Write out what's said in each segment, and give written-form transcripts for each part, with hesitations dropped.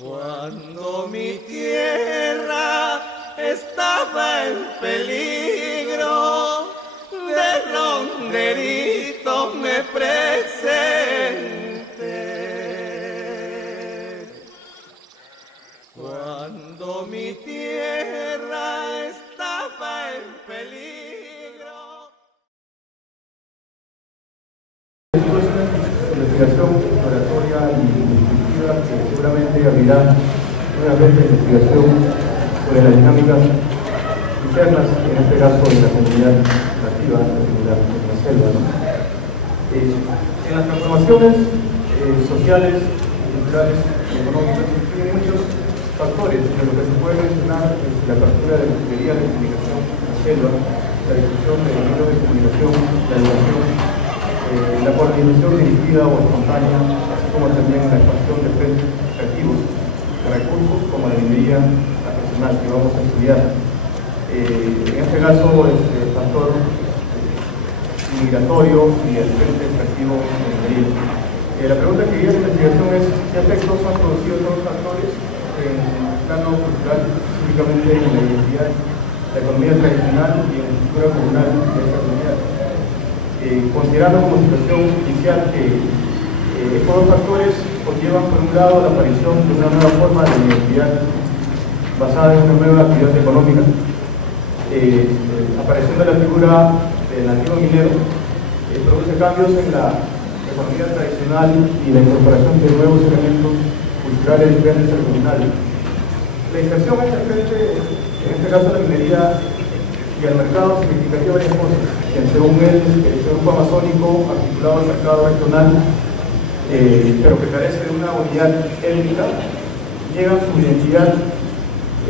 Cuando mi tierra estaba en peligro, de ronderito me presenté. Cuando mi tierra estaba en peligro. Investigación exploratoria y descriptiva que seguramente abrirá una vez de investigación sobre las dinámicas internas, en este caso de la comunidad nativa, en la selva, ¿no? En las transformaciones sociales, culturales y económicas tienen muchos factores, de lo que se puede mencionar es la apertura de las teorías de comunicación en la selva, la difusión de medios de comunicación, la educación, la coordinación dirigida o espontánea, así como también la expansión de frentes activos de recursos como la minería artesanal que vamos a estudiar. En este caso, el factor migratorio y el frente extractivo de minería. La pregunta que guía la investigación es ¿qué efectos han producido estos factores en el plano cultural, específicamente en la identidad, la economía tradicional y en la estructura comunal de esta comunidad? Considerando como situación inicial que estos dos factores conllevan por un lado la aparición de una nueva forma de identidad basada en una nueva actividad económica, apareciendo la figura del nativo minero, produce cambios en la economía tradicional y la incorporación de nuevos elementos culturales diferentes al comunal. La inserción en el frente, en este caso la minería y al mercado, significaría varias cosas. Según él, este grupo amazónico articulado al mercado regional, pero que carece de una unidad étnica, llega a su identidad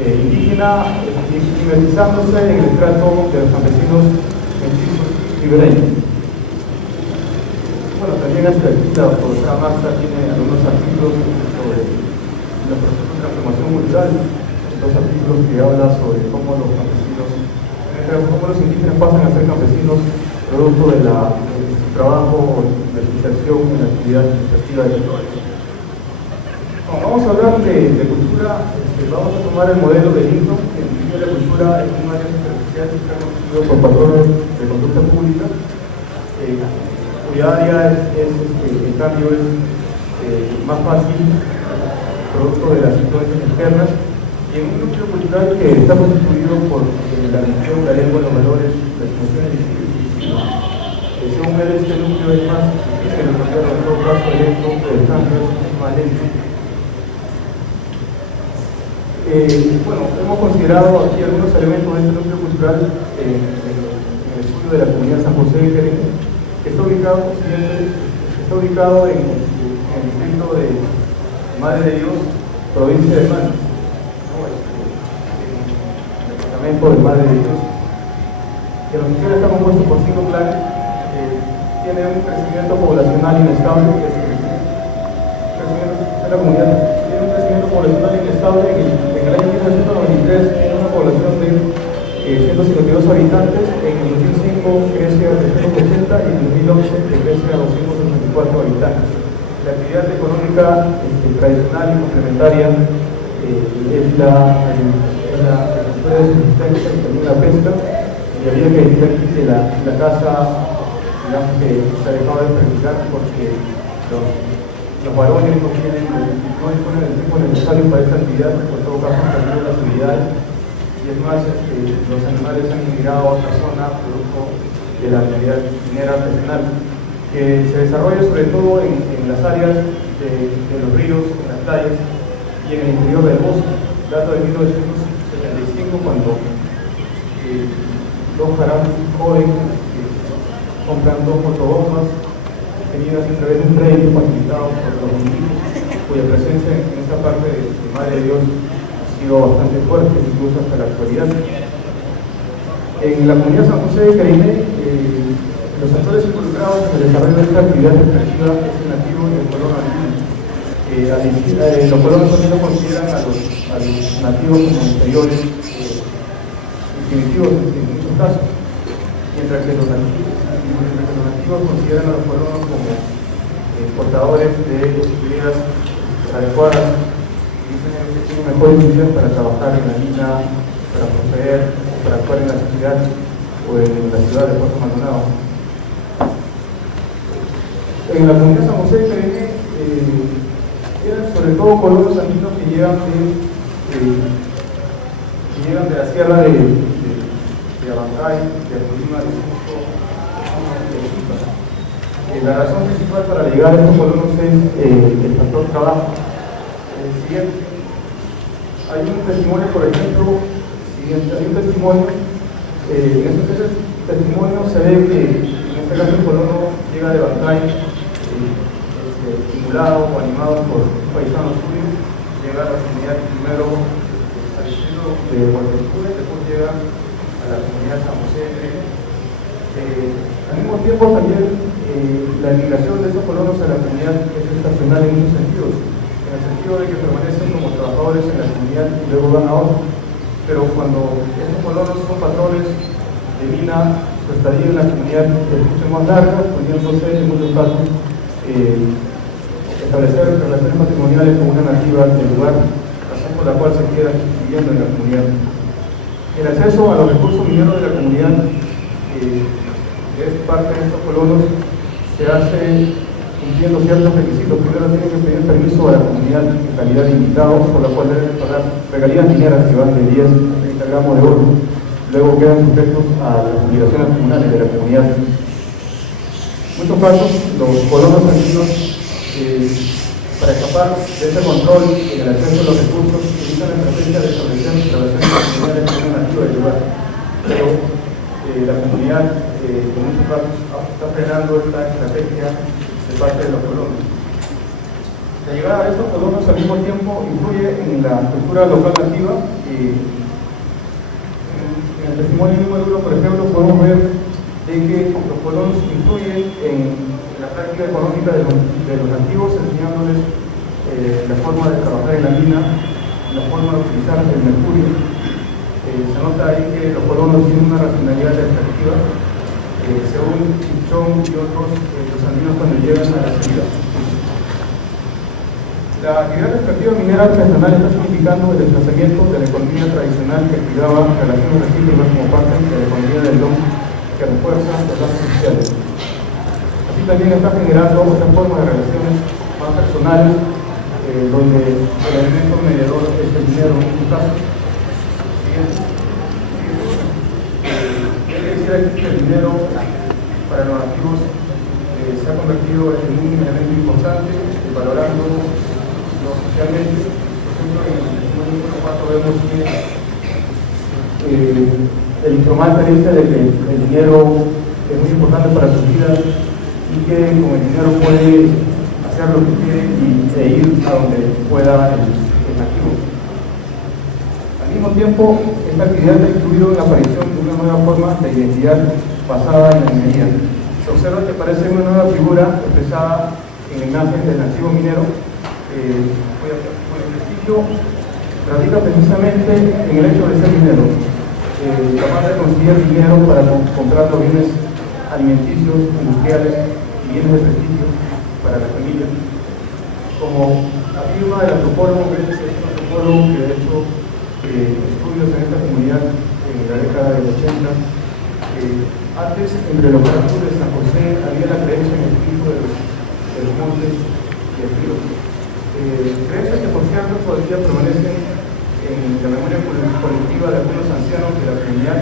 indígena, mimetizándose en el trato de los campesinos mestizos ribereños. Bueno, también hasta aquí la doctora Marta tiene algunos artículos sobre los procesos de transformación cultural, dos artículos que hablan sobre cómo los campesinos, cómo los indígenas pasan a ser campesinos producto de su trabajo de inserción en la actividad administrativa de sectores. Bueno, vamos a hablar de cultura, vamos a tomar el modelo del himno, que en principio la cultura es un área superficial que está conocido por patrones de conducta pública, cuya área en cambio es más fácil, producto de las influencias externas, y en un núcleo cultural que está constituido por la religión, la lengua, los valores, las emociones y el según él, este núcleo es más difícil de cambiar, en todo caso lento, el cambio es más lento. Bueno, hemos considerado aquí algunos elementos de este núcleo cultural en el estudio de la comunidad San José de Querine, que está ubicado en el distrito de Madre de Dios, provincia de Mano. Del Madre de Dios, que la sociedad está compuesta por 5 clanes, tiene un crecimiento poblacional inestable, la comunidad tiene un crecimiento poblacional inestable. En el año 1993 tiene una población de 152 habitantes, en el 2005 crece a 380 y en el 2011 crece a 264 habitantes. La actividad económica tradicional y complementaria es la de subsistencia y también la pesca, y había que decir aquí que la caza, digamos que se ha dejado de practicar porque los varones no disponen del tiempo necesario para esta actividad, por todo caso han perdido las habilidades, y es más, los animales han migrado a otra zona producto de la actividad minera artesanal, que se desarrolla sobre todo en las áreas de los ríos, en las playas y en el interior del bosque. Dato de 1975, cuando dos jarabes jóvenes compran 2 motobombas tenidas a través de un crédito facilitado por los municipios, cuya presencia en esta parte de Madre de Dios ha sido bastante fuerte, incluso hasta la actualidad. En la comunidad San José de Querine, los actores involucrados en el desarrollo de esta actividad extractiva es el nativo y el colono andino. Los colonos también lo consideran a los nativos como inferiores, primitivos en muchos casos, mientras que los nativos consideran a los colonos como portadores de ideas adecuadas y tienen mejores condiciones para trabajar en la mina, para proceder, para actuar en la sociedad o en la ciudad de Puerto Maldonado. En la comunidad San José de Carene eran sobre todo colonos andinos que llegan de la sierra de Abancay, de Apurímac, de Cusco, de Arequipa. La razón principal para llegar a estos colonos es el factor trabajo. Hay un testimonio, por ejemplo, en ese testimonio se ve que en este caso el colono llega de Abancay, estimulado o animado por un paisano suyo, llega a la comunidad primero al distrito de Hualpechura, después llega a la comunidad San José de Carene. Al mismo tiempo también la migración de estos colonos a la comunidad es estacional en muchos sentidos, en el sentido de que permanecen como trabajadores en la comunidad y luego van a otro. Pero cuando estos colonos son patrones de mina, su estadía en la comunidad es mucho más larga, pudiéndose en muchos casos establecer relaciones matrimoniales con una nativa del lugar, razón por la cual se queda viviendo en la comunidad. El acceso a los recursos mineros de la comunidad, que es parte de estos colonos, se hace cumpliendo ciertos requisitos. Primero tienen que pedir permiso a la comunidad en calidad de invitados, por la cual deben pagar regalías mineras que van de 10 a 30 gramos de oro. Luego quedan sujetos a las obligaciones comunales de la comunidad. En muchos casos, los colonos andinos, para escapar de este control en el acceso a los recursos, utilizan la estrategia de establecer relaciones comunales con una nativa del lugar. Pero la comunidad, en muchos casos, está frenando esta estrategia de parte de los colonos. La llegada de estos colonos al mismo tiempo influye en la cultura local nativa. En el testimonio mismo del libro, por ejemplo, podemos ver de que los colonos influyen en la práctica económica de los nativos, enseñándoles la forma de trabajar en la mina, la forma de utilizar el mercurio. Se nota ahí que los colonos tienen una racionalidad extractiva, según Chichón y otros, los andinos cuando llegan a la ciudad. La actividad extractiva minera artesanal está significando el desplazamiento de la economía tradicional que cuidaba relaciones recíprocas como parte de la economía del don que refuerza los lazos sociales. Así también está generando otra forma de relaciones más personales, donde el elemento mediador es el dinero en este caso. El dinero para los nativos se ha convertido en un elemento importante, valorando socialmente. Por ejemplo, en el testimonio número 4 vemos que el informante dice de que el dinero es muy importante para su vida y que con el dinero puede hacer lo que quiere e ir a donde pueda el nativo. Al mismo tiempo, esta actividad ha incluido la aparición de una nueva forma de identidad basada en la minería. Se observa que aparece una nueva figura expresada en la imagen del nativo minero, cuyo prestigio radica precisamente en el hecho de ser minero, capaz de conseguir dinero para comprar los bienes alimenticios, industriales y bienes de prestigio para la familia. Como afirma el antropólogo, que es un antropólogo que ha hecho estudios en esta comunidad en la década del 80, antes entre los caracteres de San José había la creencia en el espíritu de los montes y el río. Creencias que por cierto todavía permanecen en la memoria colectiva de algunos ancianos de la comunidad,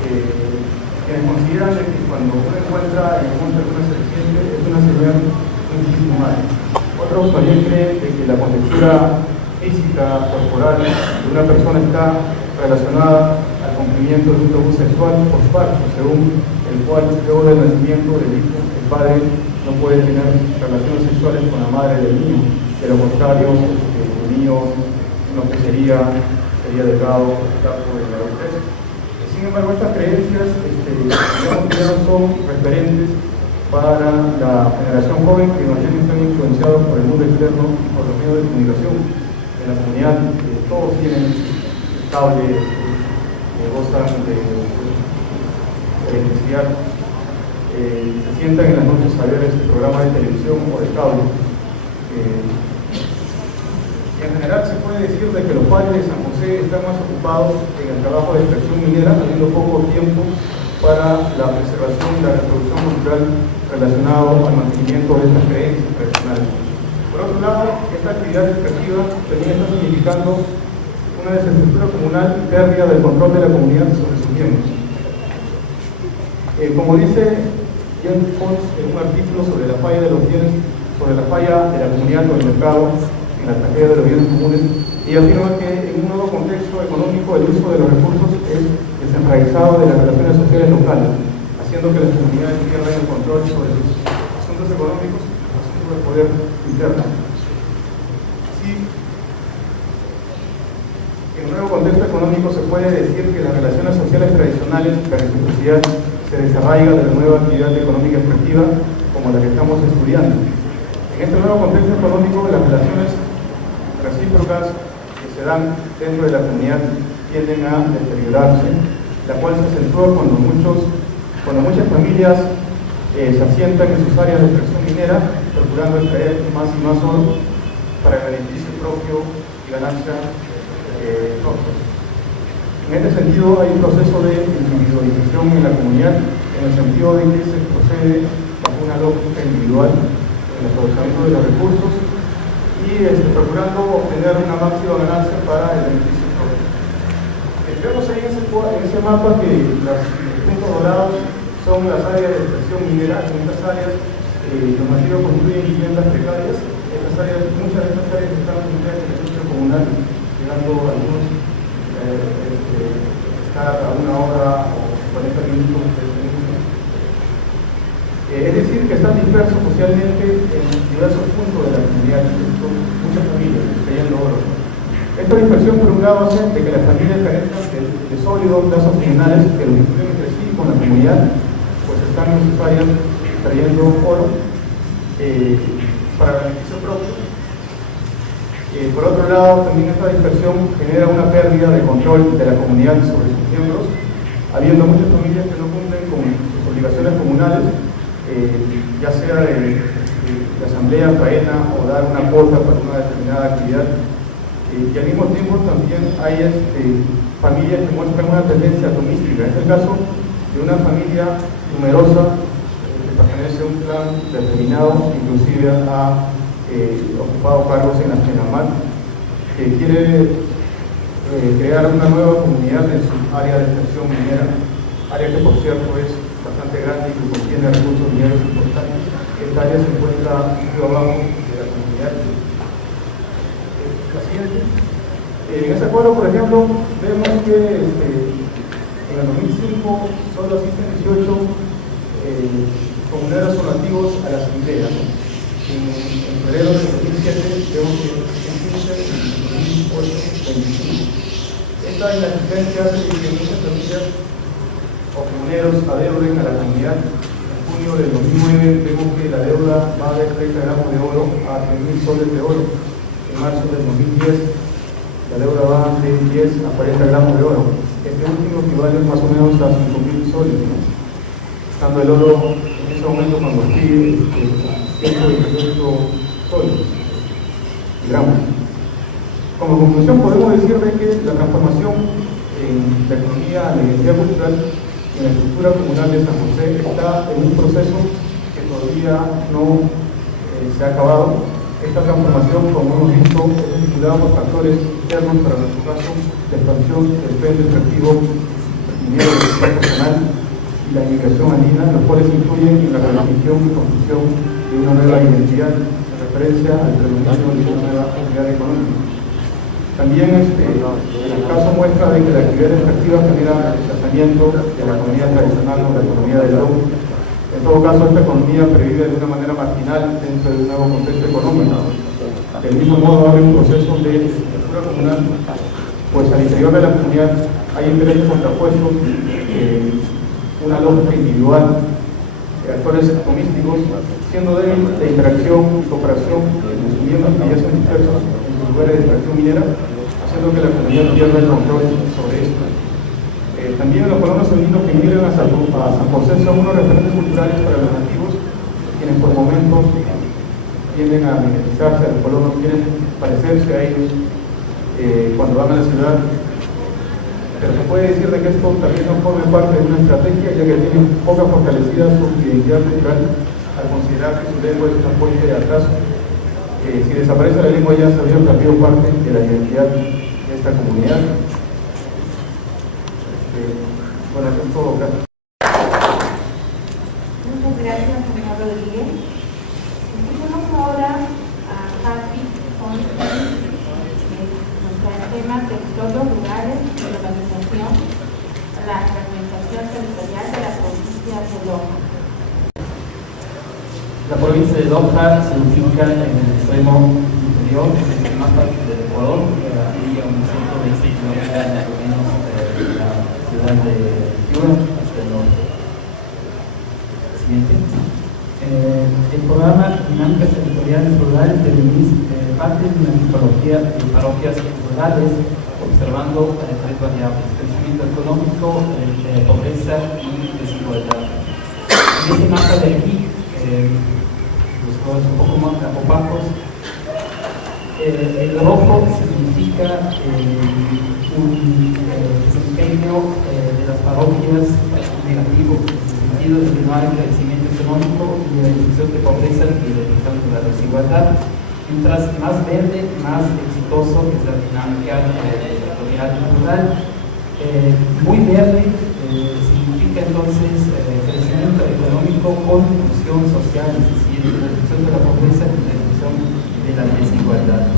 quienes consideran que cuando uno encuentra en el monte alguna serpiente es una señal de un espíritu mal. Otros también creen que la contextura física, corporal de una persona está relacionada al cumplimiento de un tabú sexual postparto, según el cual luego del nacimiento del hijo, el padre no puede tener relaciones sexuales con la madre del niño. De lo contrario, el niño no que sería dejado por el caso de la adultez. Sin embargo, estas creencias digamos que ya no son referentes para la generación joven que más bien están influenciados por el mundo externo y por los medios de comunicación. En la comunidad todos tienen cable, gozan de electricidad, se sientan en las noches a ver este programa de televisión o de cable. Y en general se puede decir de que los padres de San José están más ocupados en el trabajo de extracción minera, teniendo poco tiempo para la preservación y la reproducción cultural relacionado al mantenimiento de estas creencias tradicionales. Por otro lado, esta actividad extractiva también está significando una desestructura comunal y pérdida del control de la comunidad sobre sus miembros. Como dice James Pons en un artículo sobre la falla de los bienes, sobre la falla de la comunidad con el mercado en la tragedia de los bienes comunes, y afirma que en un nuevo contexto económico el uso de los recursos es desenraizado de las relaciones sociales locales, haciendo que las comunidades pierdan el control sobre sus asuntos económicos, asuntos de poder interno. Así, en un nuevo contexto económico se puede decir que las relaciones sociales tradicionales de reciprocidad se desarraigan de la nueva actividad económica efectiva como la que estamos estudiando. En este nuevo contexto económico, las relaciones recíprocas que se dan dentro de la comunidad tienden a deteriorarse, la cual se acentúa cuando muchas familias se asientan en sus áreas de extracción minera, procurando extraer más y más oro para el beneficio propio y ganancia propia. En este sentido, hay un proceso de individualización en la comunidad, en el sentido de que se procede bajo una lógica individual en el aprovechamiento de los recursos y procurando obtener una máxima ganancia para el beneficio propio. Vemos ahí en ese mapa que los puntos dorados son las áreas de extracción minera. En estas áreas los nativos construyen viviendas precarias. Muchas de estas áreas están sujetas al servicio comunal, llegando a algunos estar a una hora o 40 minutos de minuto. Es decir, que están dispersos socialmente en diversos puntos de la comunidad, con muchas familias extrayendo oro. Esta dispersión, por un lado, hace de que las familias carezcan de sólidos lazos comunales que los vinculen entre sí con la comunidad, pues están en sus áreas trayendo oro para beneficio propio. Por otro lado, también esta dispersión genera una pérdida de control de la comunidad sobre sus miembros, habiendo muchas familias que no cumplen con sus obligaciones comunales, ya sea de asamblea, faena o dar una cuota para una determinada actividad. Y al mismo tiempo también hay familias que muestran una tendencia atomística. Es el caso de una familia numerosa que pertenece a un clan determinado, inclusive ha ocupado cargos en la FENAMAT, que quiere crear una nueva comunidad en su área de extracción minera, área que por cierto es bastante grande y que contiene recursos mineros importantes. Esta área se encuentra muy abajo de la comunidad. La siguiente. En ese acuerdo, por ejemplo, vemos que en el 2005 solo asisten 18 comuneros o nativos a la asamblea. En febrero del 2007 vemos que en 15, en 2008, 25. Esta inasistencia hace que muchas familias o comuneros adeuden a la comunidad. En junio del 2009 vemos que la deuda va de 30 gramos de oro a 3.000 soles de oro. En marzo del 2010 la deuda va de 10 a 40 gramos de oro. Este último equivale más o menos a 5.000 soles, ¿no? Estando el oro en ese momento cuando sigue 128 soles gramos. Como conclusión podemos decir de que la transformación en la economía, la identidad cultural y en la estructura comunal de San José está en un proceso que todavía no se ha acabado. Esta transformación, como hemos visto, es vinculada por factores externos, para nuestro caso, la expansión del frente extractivo minero de la nacional y la inmigración andina, los cuales influyen en la redefinición y construcción de una nueva identidad en referencia al predominio de una nueva unidad económica. También el caso muestra de que la actividad extractiva genera el desplazamiento de la economía tradicional o la economía del oro. En todo caso, esta economía previve de una manera marginal dentro de un nuevo contexto económico. Del mismo modo, abre un proceso de estructura comunal, pues al interior de la comunidad hay intereses contrapuestos, una lógica individual, actores atomísticos, siendo débil de interacción y cooperación entre sus miembros que ya son dispersos en sus lugares de extracción minera, haciendo que la comunidad pierda el control sobre esto. También los colonos andinos que migran a San José son unos referentes culturales para los nativos, quienes por momentos tienden a mimetizarse al pueblo, no quieren parecerse a ellos cuando van a la ciudad. Pero se puede decir de que esto también no forma parte de una estrategia, ya que tienen poca fortalecida su identidad cultural al considerar que su lengua es una fuente de atraso. Si desaparece la lengua ya se habría perdido parte de la identidad de esta comunidad. Bueno, eso es todo. Gracias. Muchas gracias, señor Rodríguez. Escuchemos ahora a Javi Ponce, el tema territorios rurales y urbanización, la fragmentación territorial de la provincia de Loja. La provincia de Loja se ubica en el extremo inferior del mapa del Ecuador, y a unos 120 kilómetros más o menos de la ciudad de Piura hacia el norte. Siguiente. El programa Dinámicas Territoriales Rurales de Luis parte de una tipología de parroquias rurales, observando tres variables: crecimiento económico, pobreza y desigualdad. En este mapa de aquí, los colores un poco más opacos, el rojo significa un desempeño de las parroquias negativo, en el sentido de que no hay crecimiento económico y la reducción de pobreza y la reducción de la desigualdad. Mientras más verde, más exitoso es la dinámica territorial rural. Muy verde significa entonces crecimiento económico con inclusión social, es decir, reducción de la pobreza y reducción de la desigualdad.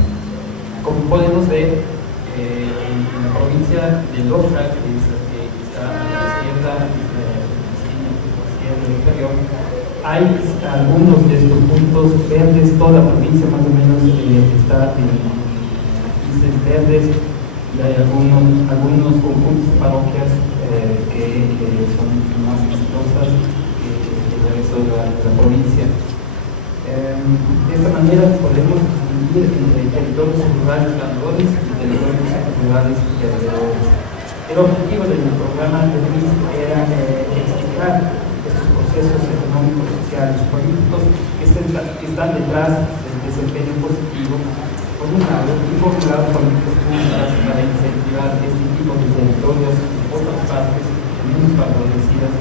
Como podemos ver, en la provincia de Loja, que está a la izquierda inferior, hay algunos de estos puntos verdes. Toda la provincia más o menos está en matices verdes, y hay algunos conjuntos de parroquias que son más exitosas que el resto de la provincia. De esta manera podemos distinguir entre territorios rurales ganadores y territorios rurales perdedores. El objetivo del programa de Luis era explicar estos procesos económicos, sociales, políticos que están detrás del desempeño positivo, por un lado, y formular políticas públicas para incentivar este tipo de territorios en otras partes menos favorecidas.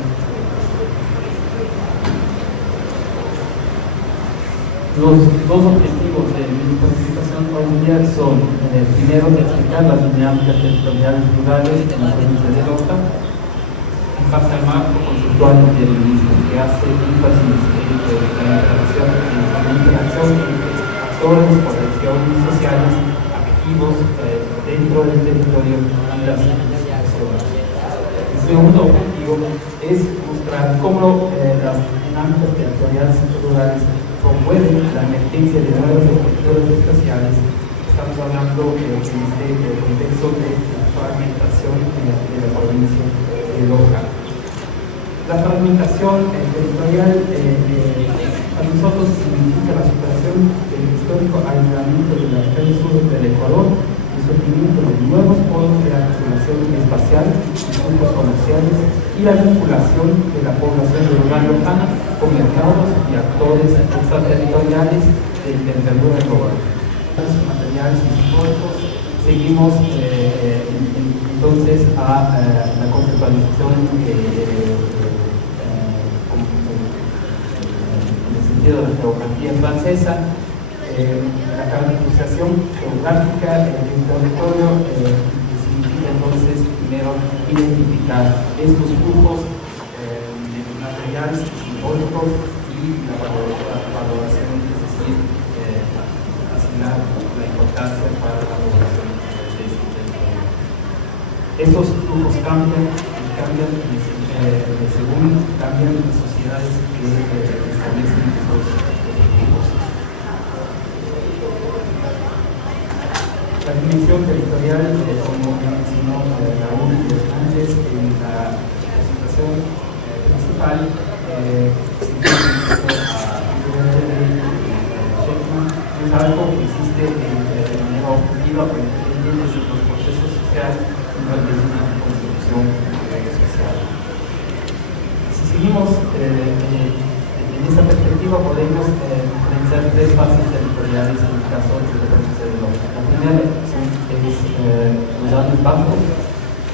Los dos objetivos de mi participación hoy en día son, primero, explicar las dinámicas territoriales rurales en la provincia de Loja, en base al marco conceptual del mismo, que hace énfasis en la interacción entre actores, organizaciones sociales, activos dentro del territorio y las personas. El segundo objetivo es mostrar cómo las dinámicas territoriales rurales promueven la emergencia de nuevas estructuras espaciales. Estamos hablando en este contexto de la fragmentación de la provincia de Loja. La fragmentación territorial a nosotros significa la superación del histórico aislamiento de la región sur del Ecuador, el surgimiento de nuevos polos de articulación espacial y grupos comerciales, y la vinculación de la población rural lojana con mercados y actores extraterritoriales de envergadura global. Materiales y simbólicos. Seguimos entonces a la conceptualización en el sentido de la geografía francesa, la caracterización geográfica del territorio significa entonces primero identificar estos flujos de materiales simbólicos y la valoración, es decir, asignar la importancia para la población de este territorio. Estos flujos cambian según cambian las sociedades que establecen estos objetivos. La dimensión territorial, como mencionó Raúl antes en la presentación principal, es algo que existe de manera objetiva, pero independiente de los procesos sociales, no es una construcción social. Si seguimos el En esta perspectiva podemos diferenciar tres fases territoriales en el caso de la provincia de Loja. La primera es los Andes Bajos,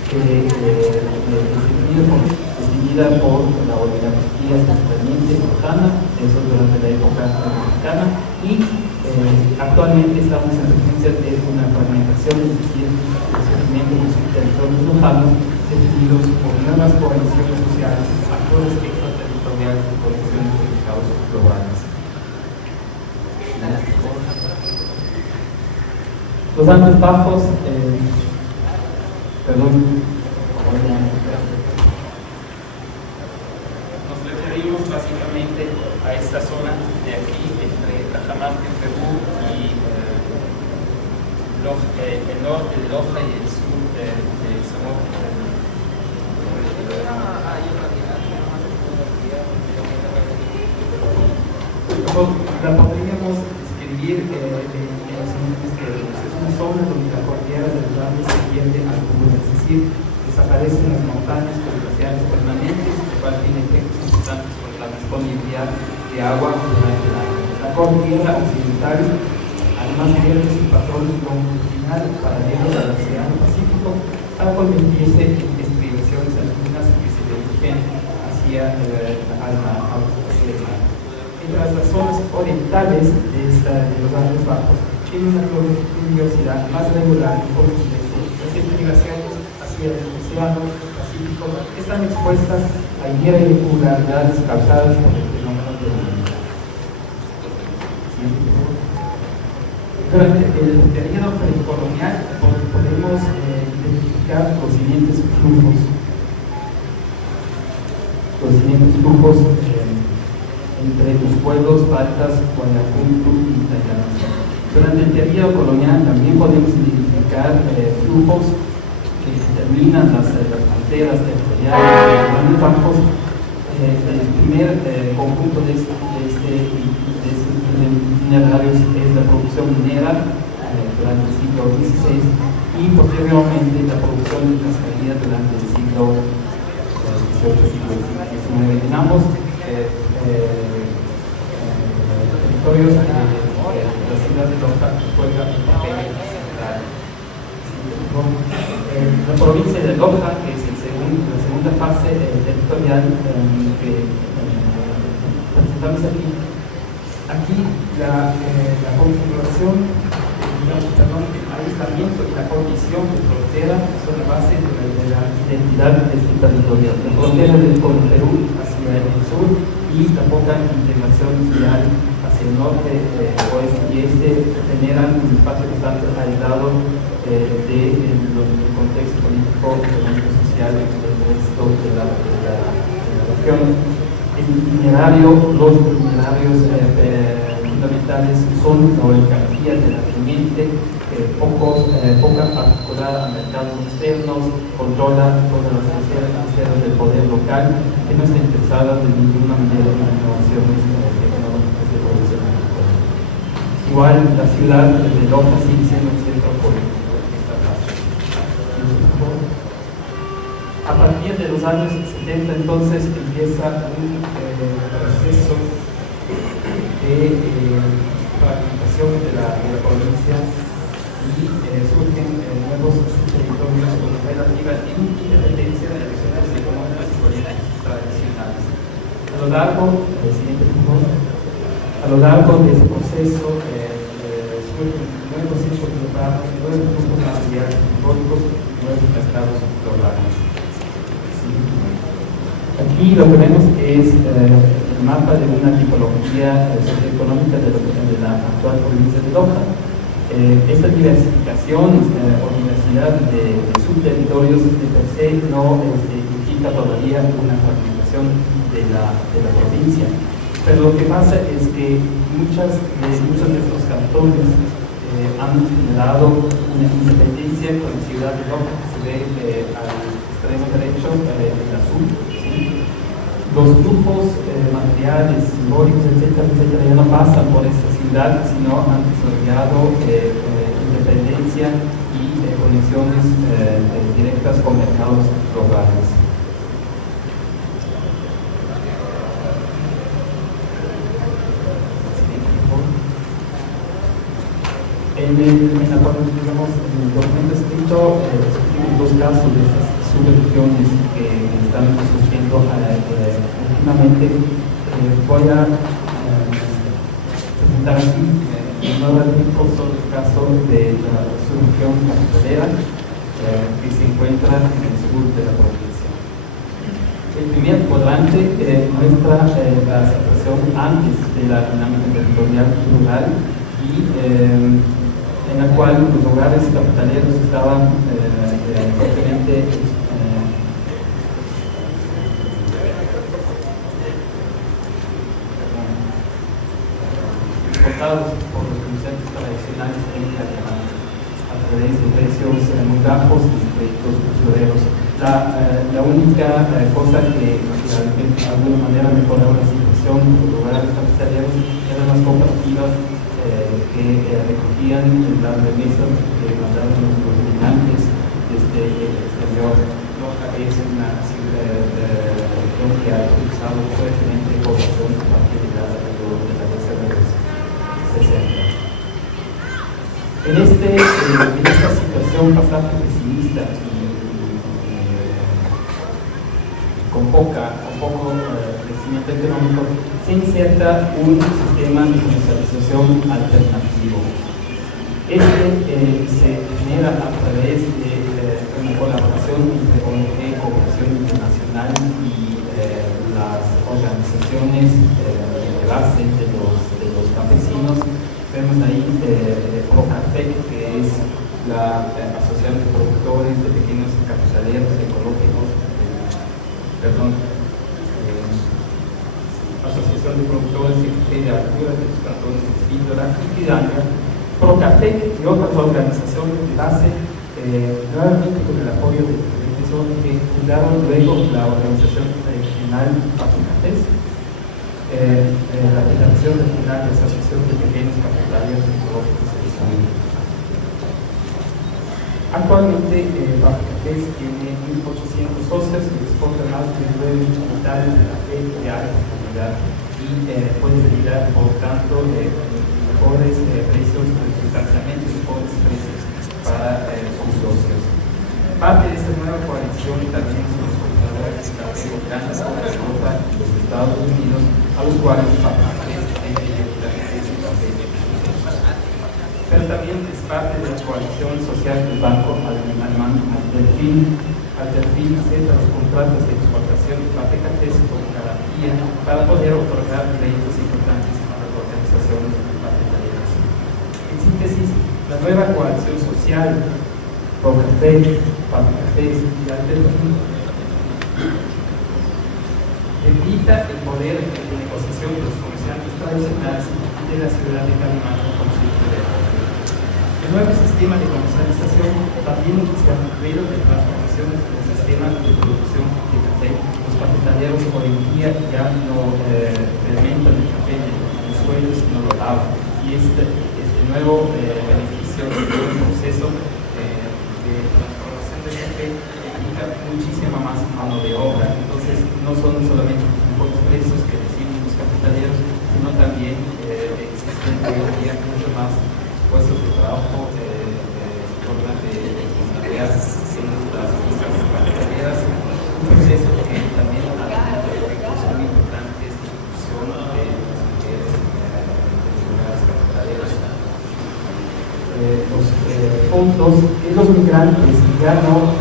que es definida por la oligarquía principalmente lojana, eso durante la época republicana, y actualmente estamos en presencia de una fragmentación, es decir, el surgimiento de sus territorios lojanos definidos por nuevas coaliciones sociales, actores extraterritoriales y coaliciones de mercados globales. Los Andes Bajos, nos referimos básicamente a esta zona de aquí, entre Cajamarca, Perú, y el norte de Loja y el sur de Zamora. La podríamos describir en los siguientes términos. Es una zona donde la cordillera de los Andes se pierde al sur, es decir, desaparecen las montañas glaciares permanentes, lo cual tiene efectos importantes por la disponibilidad de agua durante el año. La cordillera occidental, además pierde su patrón longitudinal paralelo al Océano Pacífico, al convertirse en estribaciones alpinas que se dirigen hacia el mar. Mientras las zonas orientales de los Andes Bajos tienen una pluviosidad más regular y por las estribaciones hacia el Océano Pacífico están expuestas a irregularidades causadas por el fenómeno del viento. Durante el periodo precolonial podemos identificar los siguientes flujos entre los pueblos Paltas, Guanajuato y Tayana. Durante el periodo colonial también podemos identificar flujos que determinan las fronteras territoriales de los Andes Bajos. El primer conjunto de itinerarios es la producción minera durante el siglo XVI y posteriormente la producción de cascaría durante el siglo XVIII y XIX. En ambos territorios la ciudad de Loja juega un papel central. La provincia de Loja, que es la segunda fase territorial que presentamos aquí la configuración, el aislamiento y la condición de frontera son la base de la identidad de este territorio. La frontera con Perú hacia el sur y la poca integración social hacia el norte, oeste y este generan un espacio bastante aislado del contexto político, económico, social del resto de la región. Los itinerarios fundamentales son la oligarquía terrateniente, poca articulada a mercados externos, controla todas las esferas del poder local, que no está interesada de ninguna manera en innovaciones tecnológicas de producción agrícola. Igual, la ciudad de Loja sigue siendo un centro político en esta fase. A partir de los años 70, entonces, empieza un proceso de fragmentación de la provincia y surgen nuevos subterritorios con relativa independencia de las zonas económicas y políticas tradicionales. A lo largo de ese proceso surgen nuevos hechos urbanos, nuevos grupos familiares simbólicos y nuevos mercados globales. Aquí lo que vemos es el mapa de una tipología socioeconómica de la actual provincia de Loja. Esta diversificación o diversidad de subterritorios de per se no implica todavía una fragmentación de la provincia. Pero lo que pasa es que muchos de estos cantones han generado una independencia con la ciudad de Loja, que se ve al extremo derecho en azul. ¿Sí? Los grupos materiales, simbólicos, etcétera, ya no pasan por esta ciudad, sino han desarrollado independencia y conexiones directas con mercados globales. en la cual, digamos, en el documento escrito, discutimos dos casos de estas subregiones que están surgiendo últimamente. Voy a presentar aquí en nuevo artículo sobre el caso de la subregión capitalera que se encuentra en el sur de la provincia. El primer cuadrante muestra la situación antes de la dinámica territorial rural y en la cual los hogares capitaleros estaban fuertemente explotados por los comerciantes tradicionales a través de precios muy bajos y créditos usureros. La única cosa que de alguna manera mejoraba la situación de los hogares capitaleros eran las cooperativas que recogían las remesas que mandaban los migrantes desde el exterior. Loja es una región que ha utilizado fuertemente población a partir de la década de los 60. En esta situación bastante pesimista con poco crecimiento económico, se inserta un sistema de comercialización alternativo. Se genera a través de una colaboración entre ONG, Cooperación Internacional y las organizaciones de base de los campesinos. Vemos ahí Procafec, que es la Asociación de Productores de Pequeños Capitaleros Ecológicos, Asociación de Productores de Altura de los cantones de Píldora y Pidanga, Procafec y otras organizaciones de base, nuevamente con el apoyo de que fundaron luego la organización regional Papicates, la Federación Regional de Asociación de Pequeños Capitaleros Ecológicos de España. Actualmente, Papicates tiene 1.800 socios que exportan más de 9 unidades de café de alta calidad y puede brindar, por tanto, mejores precios, sustancialmente mejores precios para sus socios. Parte de esta nueva coalición también son los compradores de café locales de Europa y los Estados Unidos, a los cuales Papicates tiene directamente su café. Pero también es parte de la coalición social del banco alemán Delfin. Delfin acepta los contratos de exportación de Papicates con garantía para poder otorgar créditos importantes a las organizaciones capitaleras. En síntesis, la nueva coalición social Procafec, Papicates y Delfin evita el poder de negociación de los comerciantes tradicionales de la ciudad de Calimanto con su poder. El nuevo sistema de comercialización también se ha incluido en transformación del sistema de producción de café. Los cafetaleros hoy en día ya no fermentan el café en el suelo, sino lo lavan. Y este nuevo beneficio, este nuevo proceso de transformación del café implica muchísima más mano de obra. Entonces, no son solamente los mejores precios que reciben los cafetaleros, sino también existen hoy en día mucho más puestos de trabajo por las tareas en las cafetaleras, un proceso que también ha tenido efectos muy importantes de inclusión de las mujeres en las cafetaleras. Los fondos de los migrantes ya no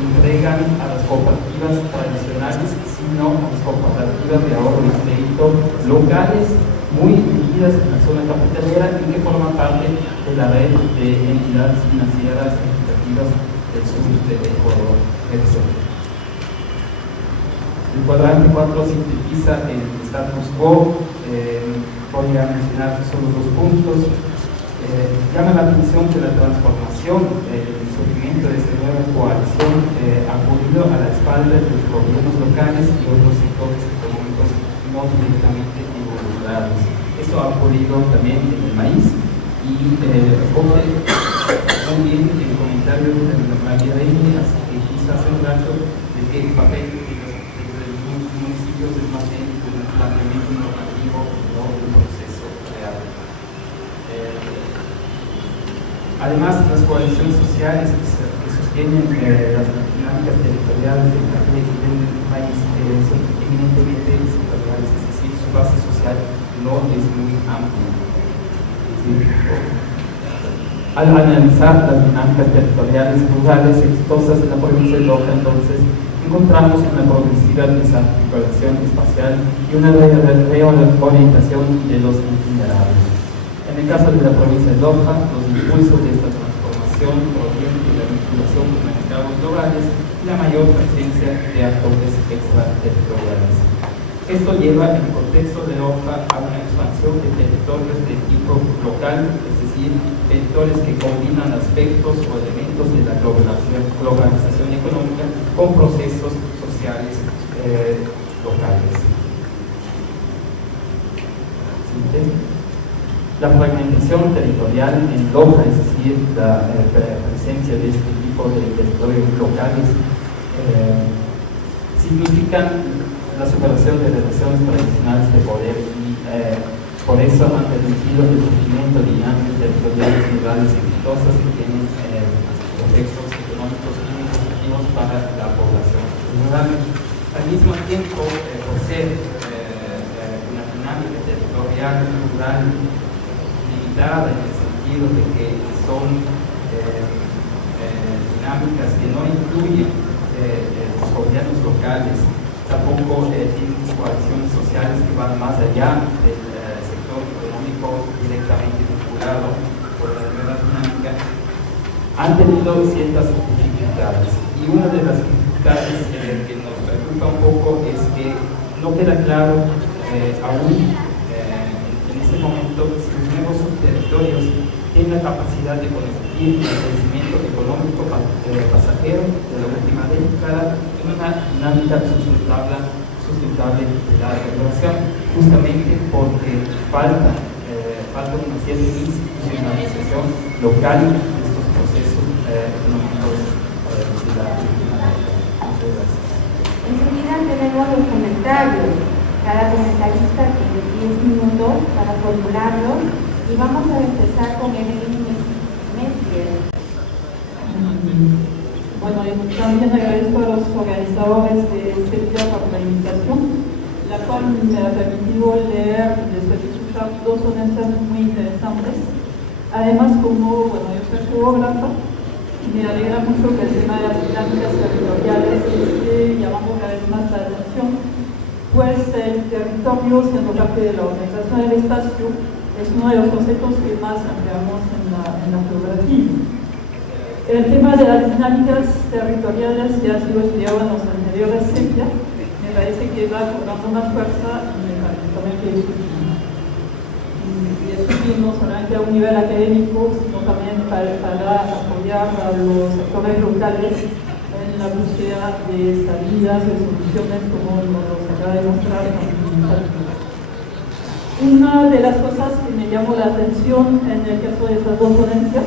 entregan a las cooperativas tradicionales, sino a las cooperativas de ahorro y crédito locales, muy dirigidas en la zona capitalera y que forman parte de la red de entidades financieras equitativas del sur del Ecuador. El cuadrante 4 sintetiza el status quo. Voy a mencionar solo 2 puntos. Llama la atención que la transformación, el surgimiento de esta nueva coalición ha ocurrido a la espalda de los gobiernos locales y otros sectores económicos no directamente involucrados. Esto ha ocurrido también en el maíz y recoge también el comentario de la María Reina que quiso hace un rato de que el papel de los municipios es más bien un planteamiento normativo, no un proceso real. Además, las coaliciones sociales que sostienen las dinámicas territoriales del café y del país son eminentemente sectoriales, es decir, su base social no es muy amplia. Al analizar las dinámicas territoriales rurales exitosas en la provincia de Loja, entonces, encontramos una progresiva desarticulación espacial y una reorientación de los itinerables. En el caso de la provincia de Loja, los impulsos de esta transformación provienen de la vinculación con mercados globales y la mayor presencia de actores extraterritoriales. Esto lleva, en el contexto de Loja, a una expansión de territorios de tipo local, es decir, territorios que combinan aspectos o elementos de la globalización económica con procesos sociales locales. La fragmentación territorial en Loja, es decir, la presencia de este tipo de territorios locales, significan la superación de relaciones tradicionales de poder y por eso han permitido el surgimiento de dinámicas territoriales rurales exitosas que tienen efectos económicos muy positivos para la población rural. Al mismo tiempo, por ser una dinámica territorial rural limitada en el sentido de que son dinámicas que no incluyen los gobiernos locales, tampoco tienen coaliciones sociales que van más allá del sector económico directamente vinculado por la nueva dinámica, han tenido ciertas dificultades. Y una de las dificultades que nos preocupa un poco es que no queda claro aún en este momento si los nuevos subterritorios tienen la capacidad de convertir el crecimiento económico pasajero de la última década en una dinámica sustentable de la regulación, justamente porque falta una cierta institucionalización local de estos procesos económicos de la última década. Muchas gracias. Enseguida tenemos los comentarios. Cada comentarista tiene 10 minutos para formularlos y vamos a empezar con Evelyn Messier. Bueno, también agradezco a los organizadores de este día por la invitación, la cual me ha permitido leer y después escuchar dos ponencias muy interesantes. Además, como yo soy geógrafa, me alegra mucho que el tema de las dinámicas territoriales esté llamando cada vez más la atención, pues el territorio, siendo parte de la organización del espacio, es uno de los conceptos que más empleamos en la geografía. El tema de las dinámicas territoriales ya ha sido estudiado en los anteriores sepias, me parece que va cobrando más fuerza en el también que es útil. Y es útil no solamente a un nivel académico, sino también para apoyar a los sectores locales en la búsqueda de salidas, de soluciones, como nos acaba de mostrar. Una de las cosas que me llamó la atención en el caso de estas dos ponencias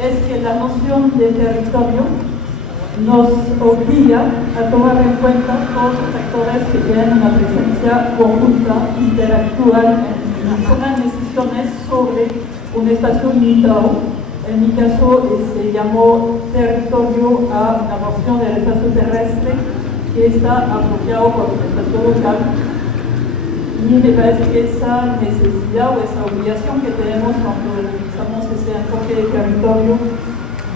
es que la noción de territorio nos obliga a tomar en cuenta todos los actores que tienen una presencia conjunta, interactúan y toman decisiones sobre un espacio limitado. En mi caso se llamó territorio a una porción del espacio terrestre que está apropiado por un espacio local. Y me parece que esa necesidad o esa obligación que tenemos cuando utilizamos ese enfoque de territorio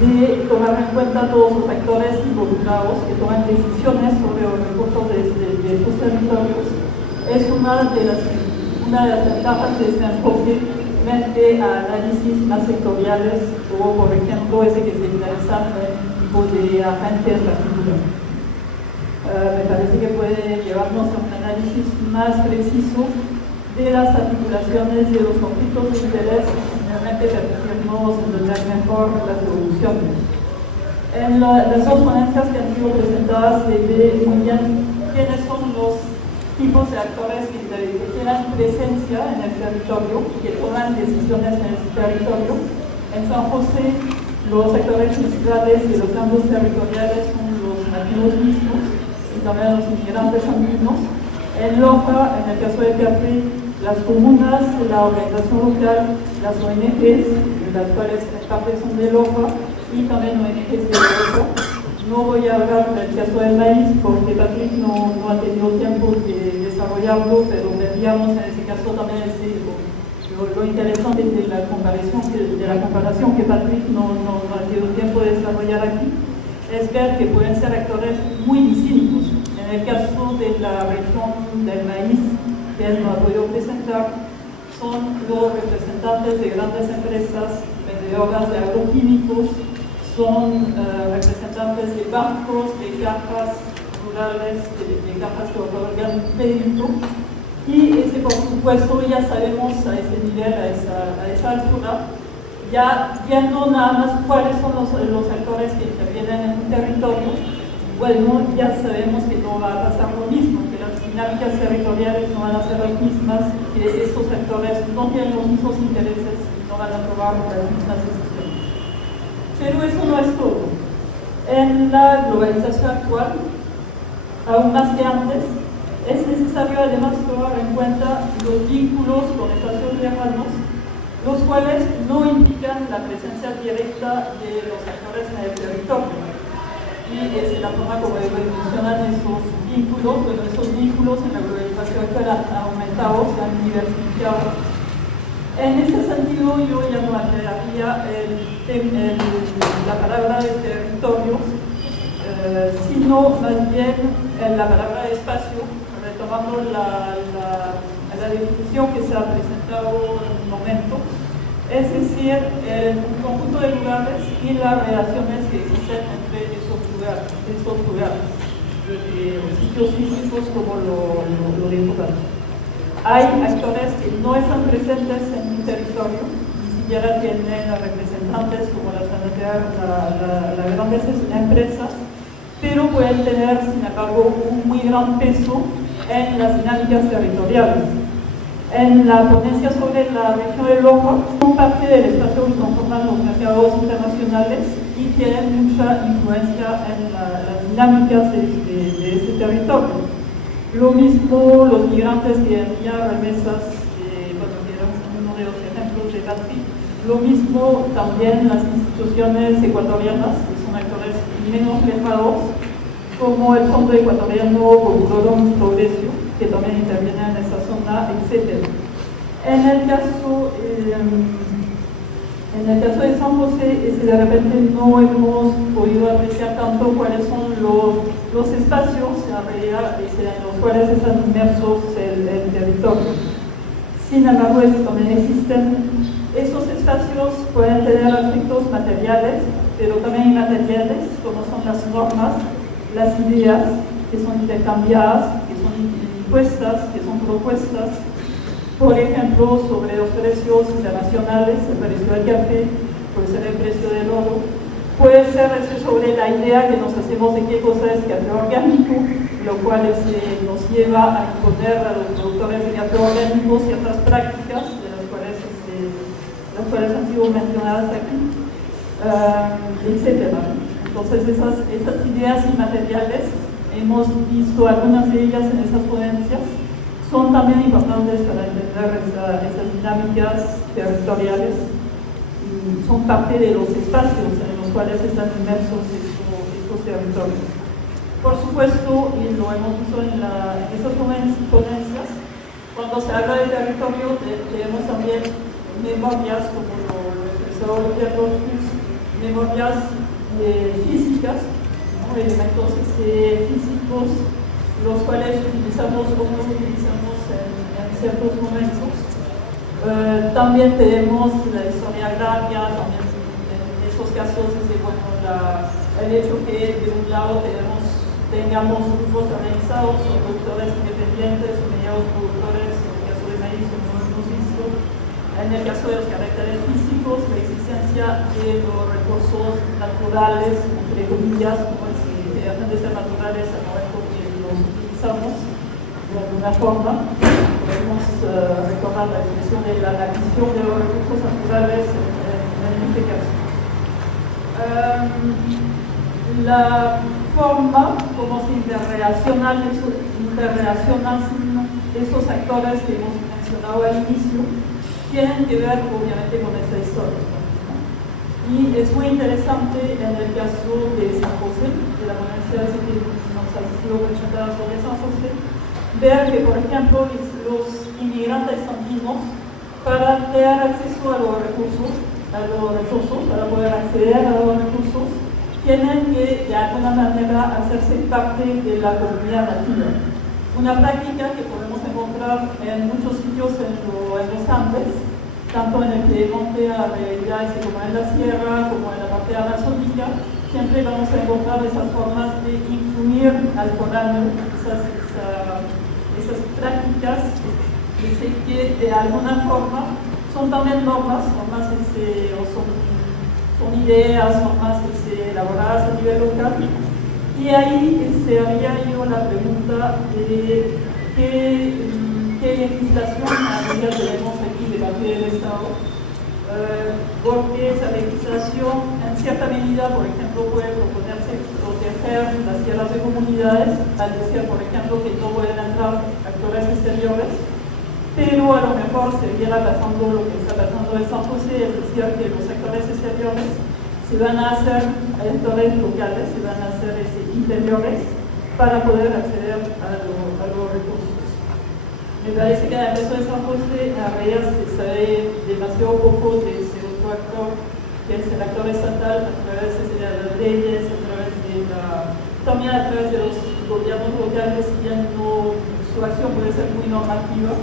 de tomar en cuenta todos los actores involucrados que toman decisiones sobre los recursos de estos territorios es una de las ventajas de este enfoque frente a análisis más sectoriales, como por ejemplo ese que se interesa en el tipo de agentes de la cultura. Me parece que puede llevarnos a un análisis más preciso de las articulaciones de los conflictos de interés y finalmente permitirnos entender mejor las soluciones. En las dos ponencias que han sido presentadas se ve muy bien quiénes son los tipos de actores que tienen presencia en el territorio y que toman decisiones en el territorio. En San José, los actores principales de los campos territoriales son los nativos mismos, también los inmigrantes andinos. En Loja, en el caso de Café, las comunas, la organización local, las ONGs, las cuales parte son de Loja y también ONGs de Loja. No voy a hablar del caso del maíz porque Patrick no ha tenido tiempo de desarrollarlo, pero veríamos en ese caso también lo interesante de la comparación que Patrick no ha tenido tiempo de desarrollar aquí, es ver que pueden ser actores muy distintos. En el caso de la región del maíz, que él no ha podido presentar, son los representantes de grandes empresas vendedoras de agroquímicos, son representantes de bancos, de cajas rurales, de cajas que otorgan crédito. Y por supuesto ya sabemos a ese nivel, a esa altura, ya viendo nada más cuáles son los actores que intervienen en un territorio, bueno, ya sabemos que no va a pasar lo mismo, que las dinámicas territoriales no van a ser las mismas, que estos actores no tienen los mismos intereses y no van a tomar las mismas decisiones. Pero eso no es todo. En la globalización actual, aún más que antes, es necesario además tomar en cuenta los vínculos con espacios lejanos, los cuales no implican la presencia directa de los actores en el territorio. Y es la forma como evolucionan esos vínculos. Bueno, esos vínculos en la globalización actual han aumentado, se han diversificado. En ese sentido, yo ya no aclararía la palabra de territorios, sino más bien la palabra de espacio, retomando la definición que se ha presentado en un momento, es decir, un conjunto de lugares y las relaciones que existen entre esos lugares, sitios físicos como lo dijo Patrick. Hay actores que no están presentes en un territorio, ni siquiera tienen representantes como las grandes empresas, pero pueden tener, sin embargo, un muy gran peso en las dinámicas territoriales. En la ponencia sobre la región de Loja, son parte del espacio que conforman los mercados internacionales y tienen mucha influencia en las dinámicas de este territorio. Lo mismo los migrantes que envían remesas, bueno, que era uno de los ejemplos de Patrick. Lo mismo también las instituciones ecuatorianas, que son actores menos lejanos, como el Fondo Ecuatoriano Popular Progreso, que también interviene en esa zona, etc. En el caso de San José, de repente no hemos podido apreciar tanto cuáles son los espacios en realidad en los cuales están inmersos el territorio. Sin embargo, también existen esos espacios, pueden tener aspectos materiales, pero también inmateriales, como son las normas, las ideas que son intercambiadas, que son impuestas, que son propuestas. Por ejemplo, sobre los precios internacionales, el precio del café, puede ser el precio del oro, puede ser sobre la idea que nos hacemos de qué cosa es café orgánico, lo cual nos lleva a imponer a los productores de café orgánico ciertas prácticas, de las cuales han sido mencionadas aquí, etc. Entonces, esas ideas inmateriales, hemos visto algunas de ellas en esas ponencias, son también importantes para entender esas dinámicas territoriales y son parte de los espacios en los cuales están inmersos estos territorios. Por supuesto, y lo hemos visto en esas ponencias, cuando se habla de territorio, tenemos también memorias, como lo expresó Pierre Lortus, memorias físicas, ¿no? Elementos físicos, los cuales utilizamos en ciertos momentos. También tenemos la historia agraria, también en esos casos el hecho que de un lado tengamos grupos organizados o productores independientes o mediados productores, en el caso de maíz, como hemos visto. En el caso de los caracteres físicos, la existencia de los recursos naturales, entre comillas, como que dejan de ser naturales al momento que los utilizamos de alguna forma. Podemos recordar la expresión de la visión de los recursos naturales en este caso. La forma como se interrelacionan esos actores que hemos mencionado al inicio tienen que ver obviamente con esa historia. Y es muy interesante en el caso de San José, de la ponencia que nos ha sido presentada sobre San José, ver que, por ejemplo, los inmigrantes andinos, para tener acceso a los recursos, para poder acceder a los recursos, tienen que de alguna manera hacerse parte de la comunidad nativa. Una práctica que podemos encontrar en muchos sitios en los Andes, tanto en el Piedemonte, a la realidad, como en la sierra, como en la parte amazónica, siempre vamos a encontrar esas formas de incluir al foráneo, esas prácticas que de alguna forma son también normas son ideas, normas elaboradas a nivel local. Y ahí se haría yo la pregunta de qué legislación tenemos aquí de parte del Estado, porque esa legislación en cierta medida, por ejemplo, puede proponerse proteger las tierras de comunidades, al decir, por ejemplo, que no pueden entrar actores exteriores, pero a lo mejor se viera pasando lo que está pasando en San José, es decir, que los sectores exteriores se van a hacer actores locales, se van a hacer interiores para poder acceder a los recursos. Me parece que en el caso de San José, a realidad se sabe demasiado poco de ese otro actor, que es el actor estatal, a través de las leyes, también a través de los gobiernos locales, y su acción puede ser muy normativa.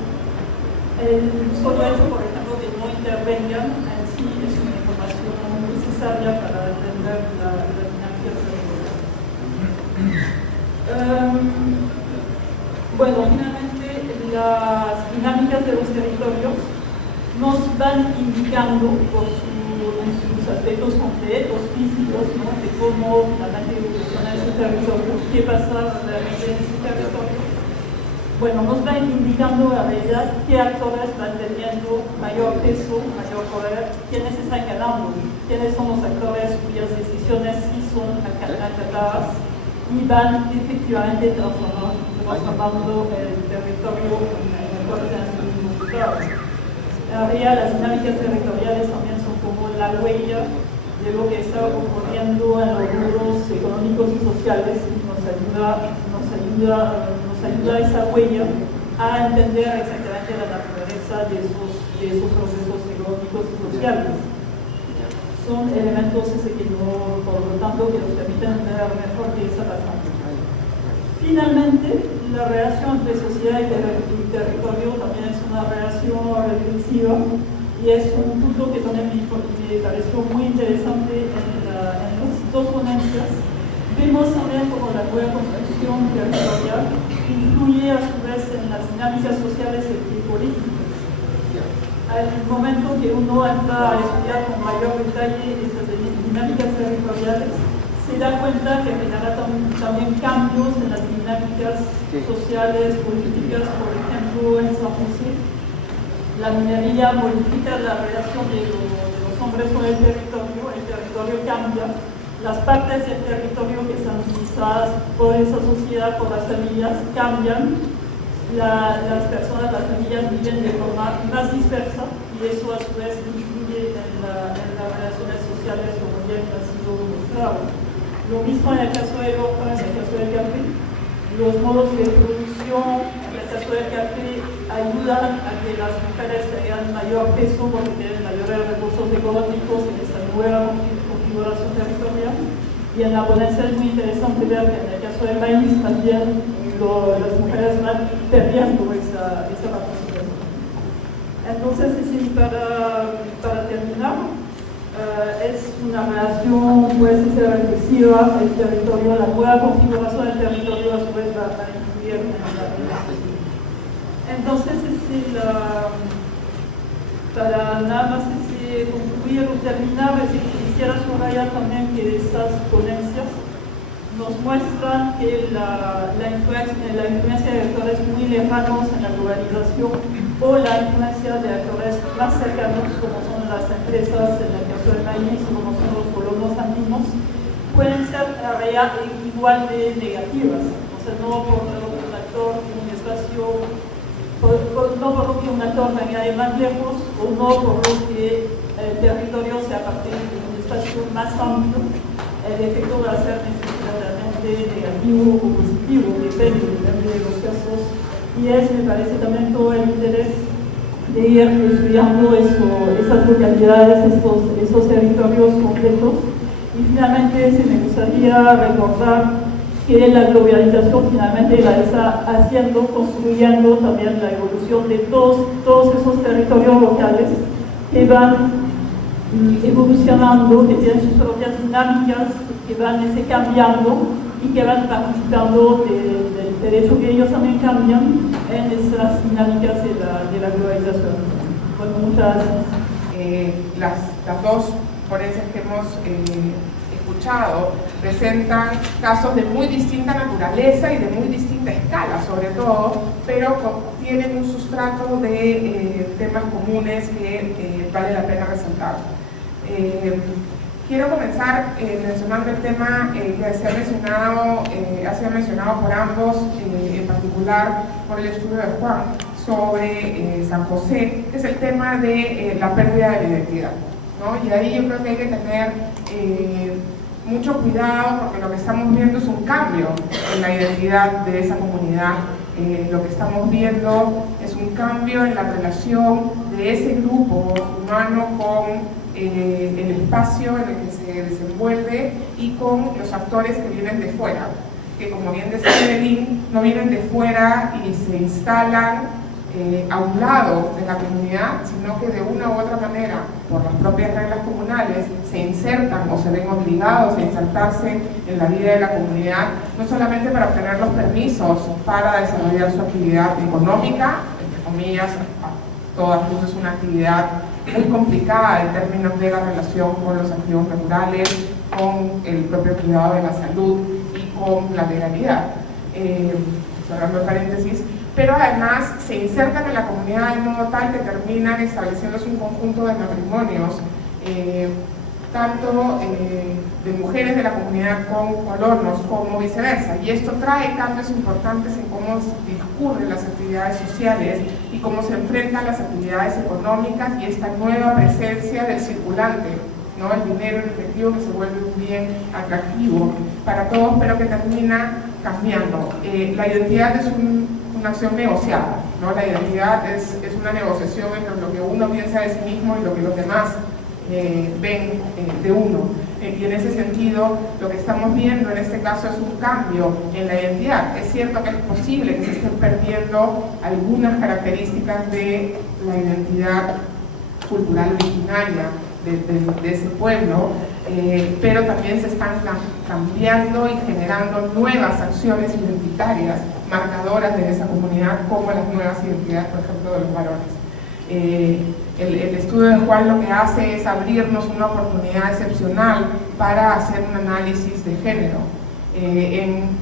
El solo hecho, por ejemplo, que no intervengan en sí es una información muy necesaria para entender la dinámica territorial. Bueno, finalmente, las dinámicas de los territorios nos van indicando en sus aspectos concretos, físicos, ¿no? De cómo la evoluciona ese territorio, qué pasa realmente en ese territorio. Bueno, nos van indicando la realidad qué actores van teniendo mayor peso, mayor poder, quiénes están ganando, quiénes son los actores cuyas decisiones sí son acatadas y van efectivamente transformando el territorio en fuerzas significadas. En realidad, las dinámicas territoriales también son como la huella de lo que está ocurriendo en los rubros económicos y sociales, y nos ayuda esa huella a entender exactamente la naturaleza de esos procesos económicos y sociales. Son elementos por lo tanto, que nos permiten entender mejor qué está pasando. Finalmente, la relación entre sociedad y territorio también es una relación reflexiva, y es un punto que también me pareció muy interesante en las dos ponencias. Vemos también como la nueva construcción territorial influye a su vez en las dinámicas sociales y políticas. Al momento que uno entra a estudiar con mayor detalle esas dinámicas territoriales, se da cuenta que genera también cambios en las dinámicas sociales, políticas. Por ejemplo, en San José, la minería modifica la relación de los hombres con el territorio cambia. Las partes del territorio que están utilizadas por esa sociedad, por las familias, cambian. Las familias viven de forma más dispersa, y eso a su vez influye en las relaciones sociales, como ya ha sido mostrado. Lo mismo en el caso del oro, en el caso del café. Los modos de producción, en el caso del café, ayudan a que las mujeres tengan mayor peso porque tienen mayores recursos económicos en esta nueva configuración territorial. Y en la ponencia es muy interesante ver que en el caso del maíz también las mujeres van perdiendo esa participación. Entonces, para terminar, es una relación, puede ser reflexiva, el territorio, la nueva configuración del territorio a su vez va a influir en la relación. Entonces, para nada más concluir o terminar, quisiera subrayar también que estas ponencias nos muestran que la influencia de actores muy lejanos en la globalización, o la influencia de actores más cercanos, como son las empresas, en el caso del maíz, como son los colonos andinos, pueden ser igual de negativas. O sea, no por lo que un actor en un espacio, no por lo que un actor venga de más lejos, o no por lo que el territorio sea parte de un espacio espacio más amplio, el efecto va a ser necesariamente negativo o positivo, depende de los casos, y me parece también todo el interés de ir estudiando esas localidades, esos territorios completos. Y finalmente me gustaría recordar que la globalización finalmente la está haciendo, construyendo también la evolución de todos esos territorios locales que van evolucionando, que tienen sus propias dinámicas, que van cambiando y que van participando del derecho que ellos también cambian en esas dinámicas de la globalización. Bueno, muchas gracias. Las dos ponencias que hemos escuchado presentan casos de muy distinta naturaleza y de muy distinta escala, sobre todo, pero tienen un sustrato de temas comunes que vale la pena resaltar. Quiero comenzar mencionando el tema que ha sido mencionado por ambos, en particular por el estudio de Juan sobre San José, que es el tema de la pérdida de la identidad, ¿no? Y ahí yo creo que hay que tener mucho cuidado, porque lo que estamos viendo es un cambio en la identidad de esa comunidad. Lo que estamos viendo es un cambio en la relación de ese grupo humano con el espacio en el que se desenvuelve y con los actores que vienen de fuera, que, como bien decía Evelyn, no vienen de fuera y se instalan a un lado de la comunidad, sino que de una u otra manera, por las propias reglas comunales, se insertan o se ven obligados a insertarse en la vida de la comunidad, no solamente para obtener los permisos para desarrollar su actividad económica, entre comillas, a todas luces una actividad muy complicada en términos de la relación con los activos naturales, con el propio cuidado de la salud y con la legalidad. Cerrando el paréntesis, pero además se insertan en la comunidad de modo tal que terminan estableciéndose un conjunto de matrimonios, tanto de mujeres de la comunidad con colonos como viceversa, y esto trae cambios importantes en cómo discurren las actividades sociales y cómo se enfrentan las actividades económicas y esta nueva presencia del circulante, ¿no? El dinero en efectivo, que se vuelve un bien atractivo para todos, pero que termina cambiando. La identidad es una acción negociada, ¿no? La identidad es una negociación entre lo que uno piensa de sí mismo y lo que los demás ven de uno. Y en ese sentido, lo que estamos viendo en este caso es un cambio en la identidad. Es cierto que es posible que se estén perdiendo algunas características de la identidad cultural originaria de ese pueblo, pero también se están cambiando y generando nuevas acciones identitarias marcadoras de esa comunidad, como las nuevas identidades, por ejemplo, de los varones. El estudio de Juan lo que hace es abrirnos una oportunidad excepcional para hacer un análisis de género en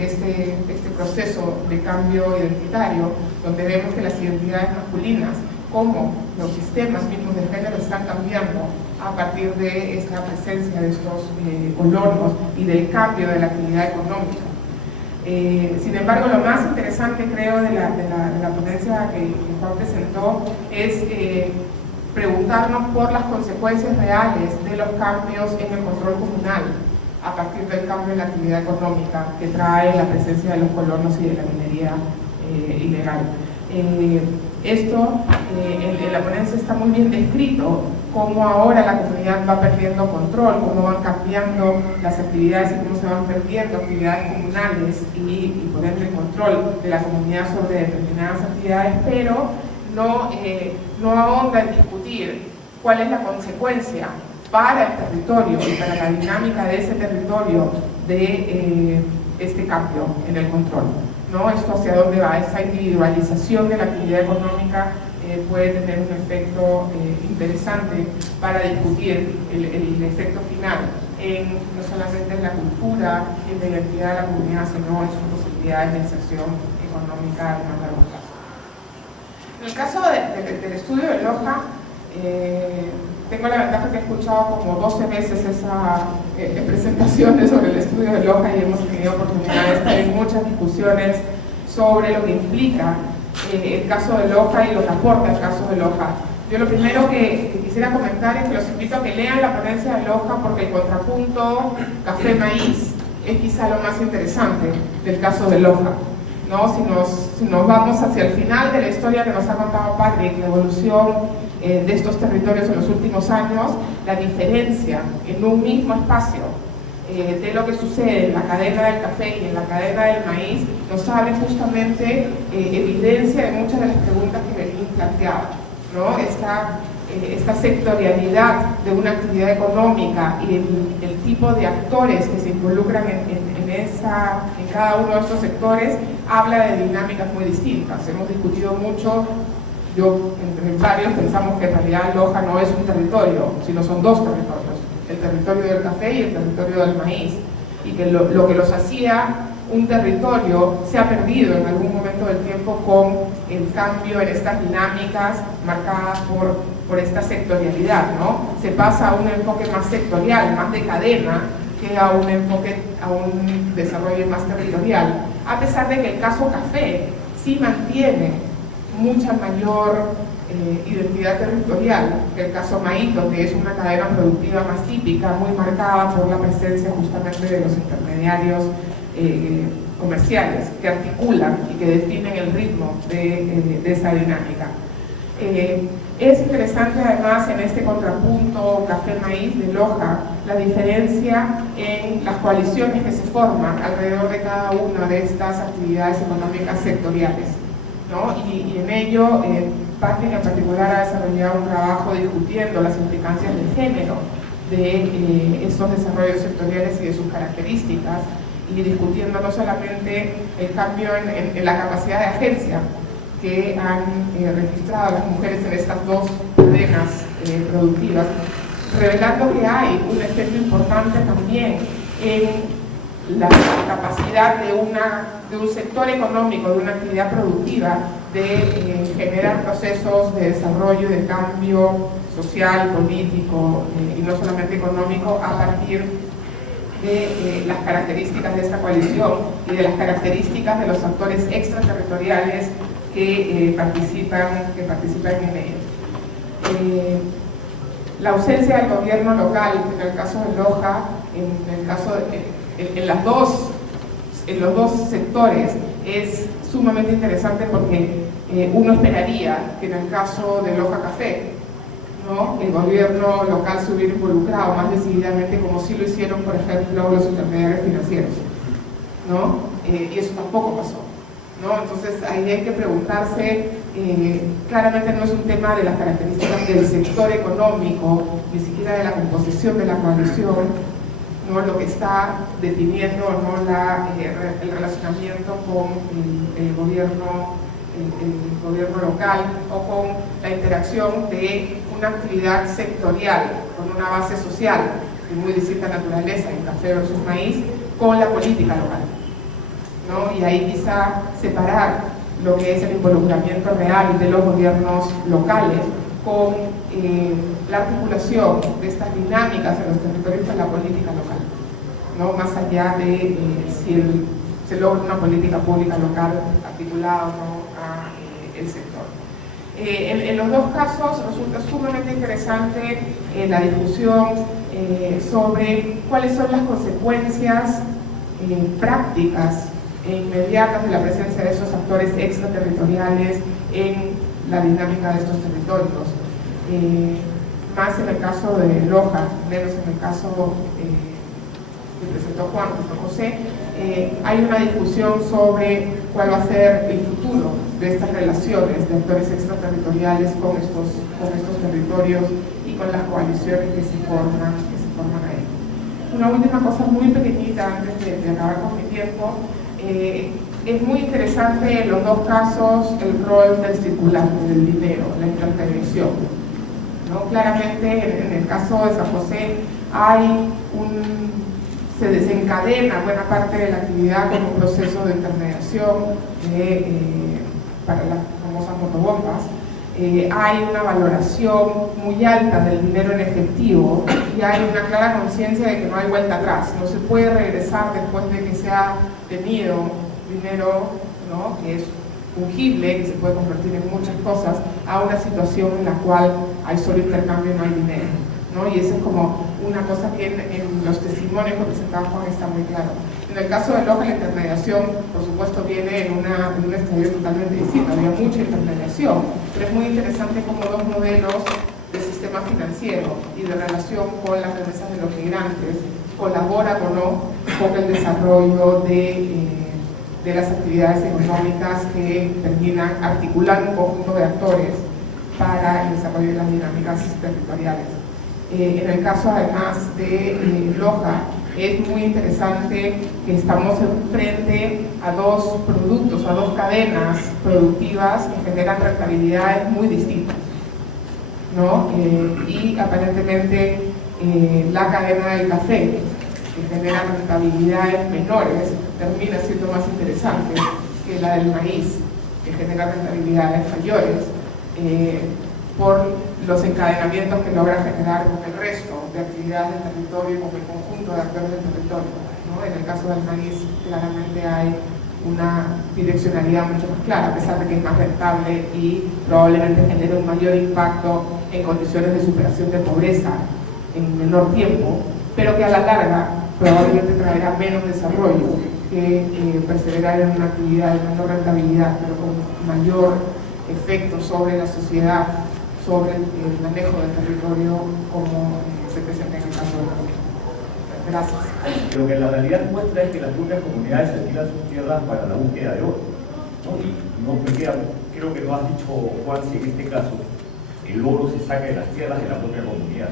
este proceso de cambio identitario, donde vemos que las identidades masculinas, como los sistemas mismos de género, están cambiando a partir de esta presencia de estos colonos y del cambio de la actividad económica. Sin embargo, lo más interesante, creo, de la ponencia que Juan presentó es preguntarnos por las consecuencias reales de los cambios en el control comunal a partir del cambio en la actividad económica que trae la presencia de los colonos y de la minería ilegal. Esto en la ponencia está muy bien descrito, cómo ahora la comunidad va perdiendo control, cómo van cambiando las actividades y cómo se van perdiendo actividades comunales y poner el control de la comunidad sobre determinadas actividades, pero no ahonda en discutir cuál es la consecuencia para el territorio y para la dinámica de ese territorio de este cambio en el control, ¿no? Esto hacia dónde va, esa individualización de la actividad económica puede tener un efecto interesante para discutir el efecto final no solamente en la cultura y en la identidad de la comunidad, sino en sus posibilidades de inserción económica en más largo plazo. En el caso del estudio de Loja, tengo la ventaja que he escuchado como 12 veces esas presentaciones sobre el estudio de Loja y hemos tenido oportunidad de estar en muchas discusiones sobre lo que implica el caso de Loja y lo que aporta el caso de Loja. Yo lo primero que quisiera comentar es que los invito a que lean la ponencia de Loja, porque el contrapunto café-maíz es quizá lo más interesante del caso de Loja, ¿no? Si nos vamos hacia el final de la historia que nos ha contado Patrick, la evolución de estos territorios en los últimos años, la diferencia en un mismo espacio de lo que sucede en la cadena del café y en la cadena del maíz nos abre justamente evidencia de muchas de las preguntas que Belín planteaba, ¿no? Esta sectorialidad de una actividad económica y el tipo de actores que se involucran en cada uno de estos sectores habla de dinámicas muy distintas. Hemos discutido mucho, yo entre varios pensamos que en realidad Loja no es un territorio, sino son dos territorios, el territorio del café y el territorio del maíz, y que lo que los hacía un territorio se ha perdido en algún momento del tiempo con el cambio en estas dinámicas marcadas por esta sectorialidad, ¿no? Se pasa a un enfoque más sectorial, más de cadena, que a un enfoque, a un desarrollo más territorial, a pesar de que el caso café sí mantiene mucha mayor identidad territorial que el caso Maíto, que es una cadena productiva más típica, muy marcada por la presencia justamente de los intermediarios comerciales que articulan y que definen el ritmo de esa dinámica. Es interesante además en este contrapunto café-maíz de Loja la diferencia en las coaliciones que se forman alrededor de cada una de estas actividades económicas sectoriales, ¿no? Y en ello Patrick en particular ha desarrollado un trabajo discutiendo las implicancias de género de estos desarrollos sectoriales y de sus características, y discutiendo no solamente el cambio en la capacidad de agencia que han registrado las mujeres en estas dos cadenas productivas, revelando que hay un efecto importante también en la capacidad de un sector económico, de una actividad productiva, de generar procesos de desarrollo, de cambio social, político y no solamente económico, a partir de las características de esta coalición y de las características de los actores extraterritoriales que participan en ella. La ausencia del gobierno local, en el caso de Loja, en los dos sectores, es sumamente interesante porque uno esperaría que en el caso de Loja Café, ¿no?, el gobierno local se hubiera involucrado más decididamente, como sí lo hicieron, por ejemplo, los intermediarios financieros, ¿no? Y eso tampoco pasó, ¿no? Entonces ahí hay que preguntarse, claramente no es un tema de las características del sector económico, ni siquiera de la composición de la coalición, ¿no?, lo que está definiendo, ¿no?, el relacionamiento con el gobierno local, o con la interacción de una actividad sectorial con una base social de muy distinta naturaleza en café versus maíz con la política local, ¿no? Y ahí quizá separar lo que es el involucramiento real de los gobiernos locales con la articulación de estas dinámicas en los territorios con la política local, ¿no?, más allá de si se logra una política pública local articulada o no el sector. En los dos casos resulta sumamente interesante la discusión sobre cuáles son las consecuencias prácticas e inmediatas de la presencia de esos actores extraterritoriales en la dinámica de estos territorios. Más en el caso de Loja, menos en el caso que presentó Juan José, hay una discusión sobre cuál va a ser el futuro de estas relaciones de actores extraterritoriales con estos territorios y con las coaliciones que se forman ahí. Una última cosa muy pequeñita antes de acabar con mi tiempo. Es muy interesante en los dos casos el rol del circulante, del dinero, la intermediación, ¿no? Claramente en el caso de San José se desencadena buena parte de la actividad con un proceso de intermediación para las famosas motobombas. Hay una valoración muy alta del dinero en efectivo y hay una clara conciencia de que no hay vuelta atrás, no se puede regresar después de que se ha tenido dinero, ¿no?, que es fungible, que se puede convertir en muchas cosas, a una situación en la cual hay solo intercambio y no hay dinero, ¿no? Y eso es como una cosa que en los testimonios que presentaba Juan está muy claro. En el caso de Loja, la intermediación, por supuesto, viene en un estadio totalmente distinto. Había mucha intermediación, pero es muy interesante cómo dos modelos de sistema financiero y de relación con las remesas de los migrantes colaboran o no con el desarrollo de las actividades económicas que terminan articulando un conjunto de actores para el desarrollo de las dinámicas territoriales. En el caso además de Loja, es muy interesante que estamos frente a dos productos, a dos cadenas productivas que generan rentabilidades muy distintas, ¿no? Y aparentemente la cadena del café, que genera rentabilidades menores, termina siendo más interesante que la del maíz, que genera rentabilidades mayores, por los encadenamientos que logra generar con el resto de actividades del territorio y con el conjunto de actores del territorio, ¿no? En el caso del maíz, claramente hay una direccionalidad mucho más clara, a pesar de que es más rentable y probablemente genere un mayor impacto en condiciones de superación de pobreza en menor tiempo, pero que a la larga probablemente traerá menos desarrollo que perseverar en una actividad de menor rentabilidad, pero con mayor efecto sobre la sociedad, sobre el manejo del territorio, como se presenta en el caso de la región. Gracias. Lo que la realidad muestra es que las propias comunidades alquilan sus tierras para la búsqueda de oro, ¿no? Y no me queda, creo que lo has dicho, Juan, si en este caso el oro se saca de las tierras de la propia comunidad.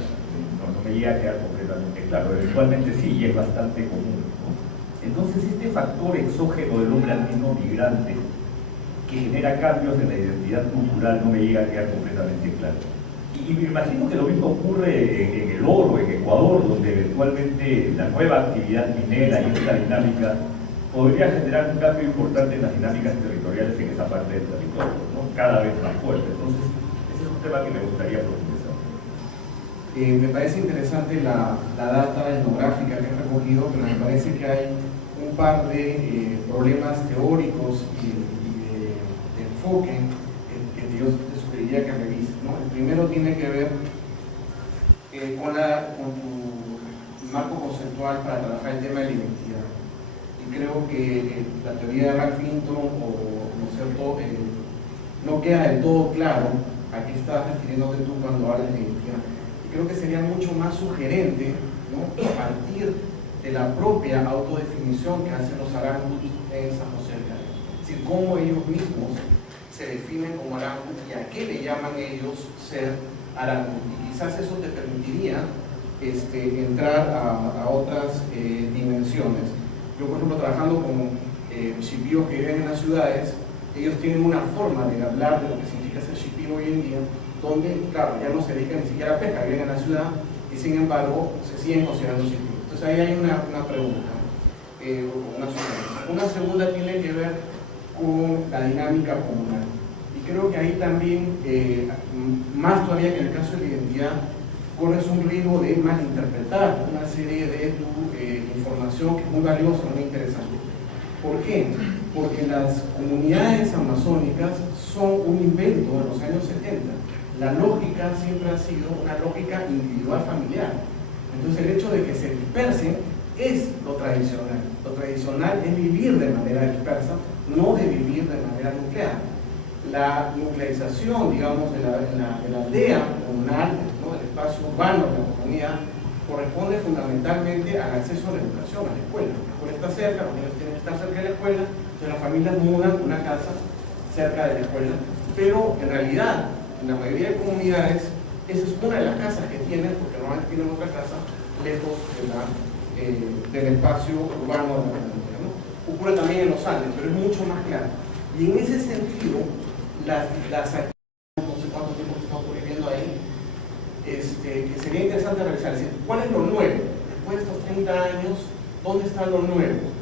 No me llega a quedar completamente claro. Eventualmente sí, y es bastante común, ¿no? Entonces este factor exógeno del hombre andino migrante que genera cambios en la identidad cultural no me llega a quedar completamente claro. Y me imagino que lo mismo ocurre en el oro, en Ecuador, donde eventualmente la nueva actividad minera y esta dinámica podría generar un cambio importante en las dinámicas territoriales en esa parte del territorio, ¿no? Cada vez más fuerte. Entonces, ese es un tema que me gustaría profundizar. Me parece interesante la data etnográfica que he recogido, pero me parece que hay un par de problemas teóricos y de enfoque que yo te sugeriría que revises, ¿no? El primero tiene que ver con tu marco conceptual para trabajar el tema de la identidad. Y creo que la teoría de Ralph Hinton, ¿no es cierto?, no queda del todo claro a qué estás refiriéndote tú cuando hablas de identidad. Y creo que sería mucho más sugerente, ¿no?, a partir de la propia autodefinición que hacen los arangus en San José del Caribe. Es decir, cómo ellos mismos se definen como arangus y a qué le llaman ellos ser arangus. Y quizás eso te permitiría entrar a otras dimensiones. Yo, por ejemplo, trabajando con shipíos que viven en las ciudades, ellos tienen una forma de hablar de lo que significa ser shipí hoy en día, donde, claro, ya no se dedican ni siquiera a pesca, viven en la ciudad y sin embargo se siguen considerando shipí. Entonces ahí hay una pregunta, una sugerencia. Una segunda tiene que ver con la dinámica comunal. Y creo que ahí también, más todavía que en el caso de la identidad, corres un riesgo de malinterpretar una serie de información que es muy valiosa, muy interesante. ¿Por qué? Porque las comunidades amazónicas son un invento de los años 70. La lógica siempre ha sido una lógica individual familiar. Entonces el hecho de que se dispersen es lo tradicional. Lo tradicional es vivir de manera dispersa, no de vivir de manera nuclear. La nuclearización, digamos, de la aldea comunal, ¿no?, del espacio urbano de la comunidad, corresponde fundamentalmente al acceso a la educación, a la escuela. La escuela está cerca, los niños tienen que estar cerca de la escuela, entonces las familias mudan una casa cerca de la escuela, pero en realidad, en la mayoría de comunidades, esa es una de las casas que tienen, porque normalmente tienen otra casa lejos del espacio urbano de la comunidad, ¿no? Ocurre también en los Andes, pero es mucho más claro. Y en ese sentido, las actividades, no sé cuánto tiempo está ocurriendo ahí, que sería interesante revisar, es decir, ¿cuál es lo nuevo? Después de estos 30 años, ¿dónde está lo nuevo?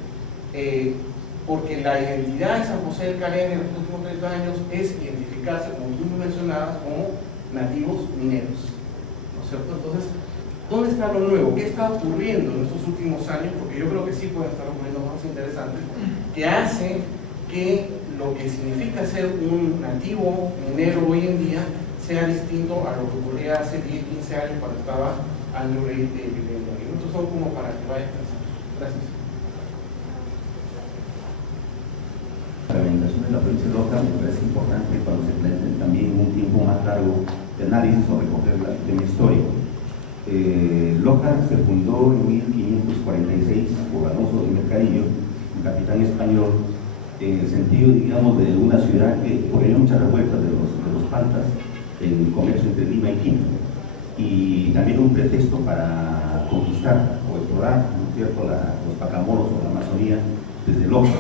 Porque la identidad de San José del Caribe en los últimos 30 años es identificarse, como tú mencionabas, como nativos mineros, ¿no es cierto? Entonces, ¿dónde está lo nuevo? ¿Qué está ocurriendo en estos últimos años? Porque yo creo que sí pueden estar ocurriendo cosas interesantes que hace que lo que significa ser un nativo minero hoy en día sea distinto a lo que ocurría hace 10, 15 años cuando estaba Andrew Reid viviendo ahí. Estos son como para que vayan pensando. Gracias. La reglamentación de la provincia de Loja me parece importante cuando se plantea también un tiempo más largo de análisis o recoger el tema histórico. Loja se fundó en 1546 por Alonso de Mercadillo, un capitán español, en el sentido, digamos, de una ciudad que por ello muchas revueltas de los paltas en el comercio entre Lima y Quito, y también un pretexto para conquistar o explorar, ¿no es cierto?, los pacamoros o la Amazonía desde Loja.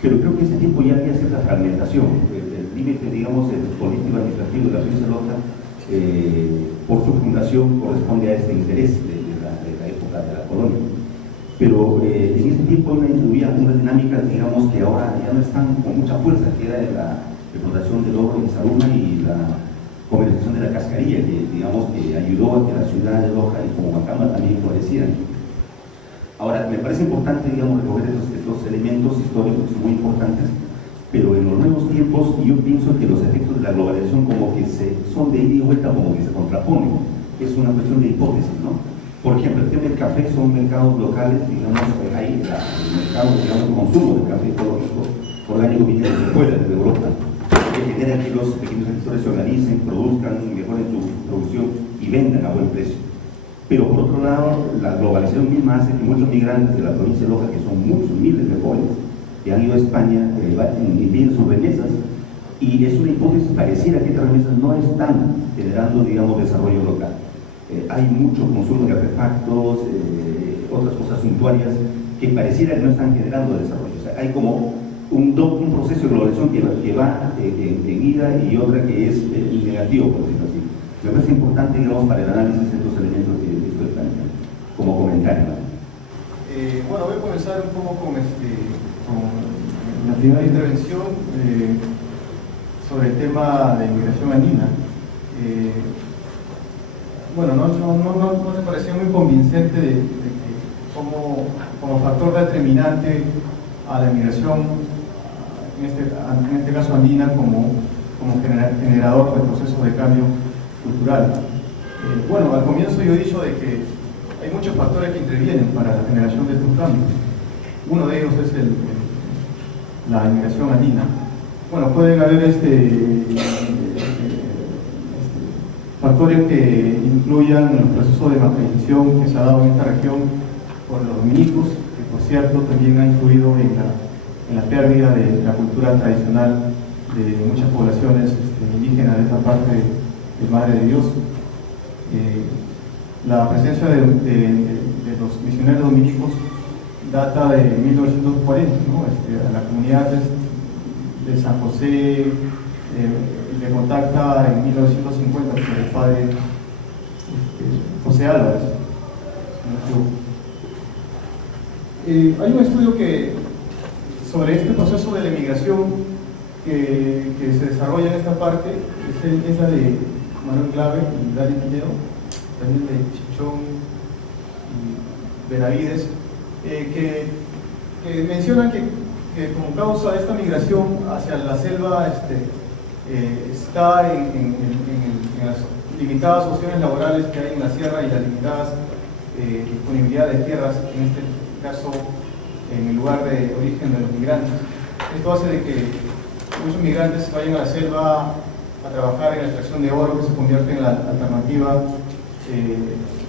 Pero creo que en ese tiempo ya había cierta fragmentación. El límite, digamos, el político-administrativo de la provincia de Loja, por su fundación, corresponde a este interés de la época de la colonia. Pero en ese tiempo había unas dinámicas, digamos, que ahora ya no están con mucha fuerza, que era la explotación del oro en Saruma y la comercialización de la cascarilla, que digamos que ayudó a que la ciudad de Loja y como Macama también florecieran. Ahora, me parece importante, digamos, recoger estos elementos históricos que son muy importantes, pero en los nuevos tiempos yo pienso que los efectos de la globalización como que son de ida y vuelta, como que se contraponen. Es una cuestión de hipótesis, ¿no? Por ejemplo, el tema del café son mercados locales, digamos, ahí el mercado, digamos, el consumo del café ecológico orgánico viene desde fuera, desde Europa, que genera que los pequeños agricultores se organicen, produzcan, mejoren su producción y vendan a buen precio. Pero por otro lado, la globalización misma hace que muchos migrantes de la provincia de Loja, que son muchos miles de jóvenes, que han ido a España, envíen sus remesas, y es una hipótesis, pareciera que estas remesas no están generando, digamos, desarrollo local. Hay mucho consumo de artefactos, otras cosas suntuarias, que pareciera que no están generando desarrollo. O sea, hay como un proceso de globalización que va en ida y otra que es negativo, por decirlo así. Me parece importante, digamos, para el análisis de estos elementos que estoy planteando, como comentario. Bueno, voy a comenzar un poco con la primera intervención sobre el tema de inmigración andina. Bueno, no me parecía muy convincente de que como factor determinante a la inmigración, en este caso andina, como generador de procesos de cambio cultural. Bueno, al comienzo yo he dicho de que hay muchos factores que intervienen para la generación de estos cambios. Uno de ellos es la inmigración andina. Bueno, pueden haber factores que incluyan los procesos de materialización que se ha dado en esta región por los dominicos, que por cierto también ha influido en la pérdida de la cultura tradicional de muchas poblaciones indígenas de esta parte de Madre de Dios. La presencia de los misioneros dominicos data de 1940, ¿no? La comunidad de San José le contacta en 1950 con el padre José Álvarez. Hay un estudio sobre este proceso de la emigración que se desarrolla en esta parte, es la de Manuel Clave y Dari Pinero, también de Chichón y Benavides, que mencionan que como causa de esta migración hacia la selva está en las limitadas opciones laborales que hay en la sierra y las limitadas disponibilidad de tierras, en este caso en el lugar de origen de los migrantes. Esto hace de que muchos migrantes vayan a la selva a trabajar en la extracción de oro, que se convierte en la alternativa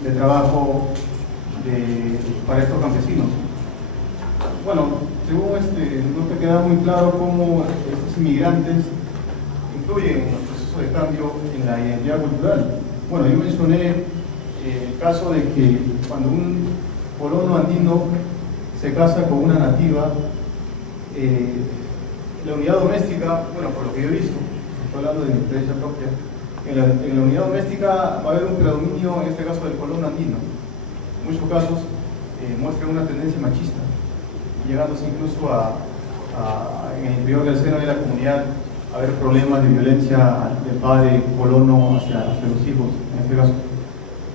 de trabajo para estos campesinos. Bueno, según no te queda muy claro cómo estos inmigrantes influyen en el proceso de cambio en la identidad cultural. Bueno, yo mencioné el caso de que cuando un colono andino se casa con una nativa, la unidad doméstica, bueno, por lo que yo he visto, estoy hablando de mi experiencia propia, en la unidad doméstica va a haber un predominio, en este caso del colono andino. En muchos casos muestra una tendencia machista, llegándose incluso en el interior del seno de la comunidad a haber problemas de violencia del padre colono hacia los hijos, en este caso.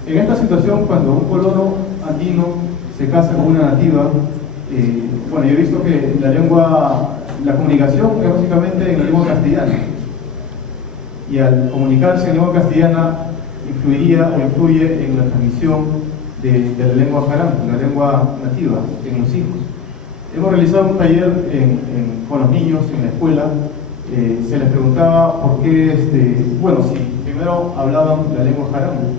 En esta situación, cuando un colono andino se casa con una nativa, bueno, yo he visto que la lengua la comunicación es básicamente en la lengua castellana, y al comunicarse en lengua castellana influye en la transmisión de la lengua jarango, la lengua nativa, en los hijos. Hemos realizado un taller con los niños en la escuela. Se les preguntaba por qué, bueno, si primero hablaban la lengua jarango,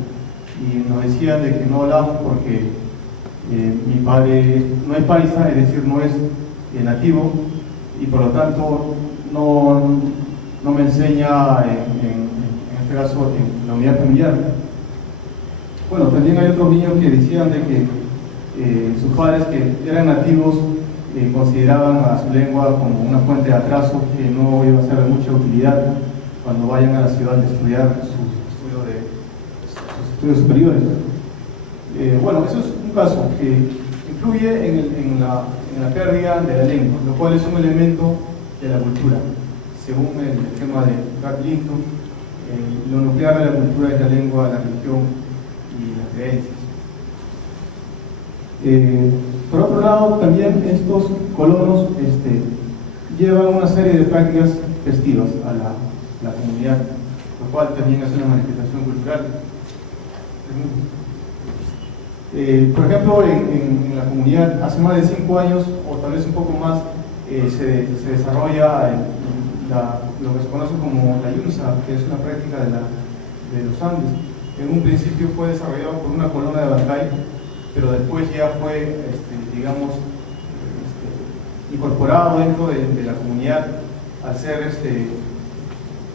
y nos decían de que no hablaban porque mi padre no es paisa, es decir, no es nativo, y por lo tanto no me enseña en este caso en la unidad familiar. Bueno, también hay otros niños que decían de que sus padres que eran nativos consideraban a su lengua como una fuente de atraso que no iba a ser de mucha utilidad cuando vayan a la ciudad de estudiar sus estudios superiores. Bueno, eso es un caso que influye en la pérdida de la lengua, lo cual es un elemento de la cultura. Según el esquema de Ralph Linton, lo nuclear de la cultura es la lengua, la religión y las creencias. Por otro lado, también estos colonos llevan una serie de prácticas festivas a la comunidad, lo cual también es una manifestación cultural. Por ejemplo, en la comunidad, hace más de 5 años, o tal vez un poco más, se desarrolla lo que se conoce como la Yunza, que es una práctica de los Andes. En un principio fue desarrollado por una colonia de Bancay, pero después ya fue, digamos, incorporado dentro de la comunidad al ser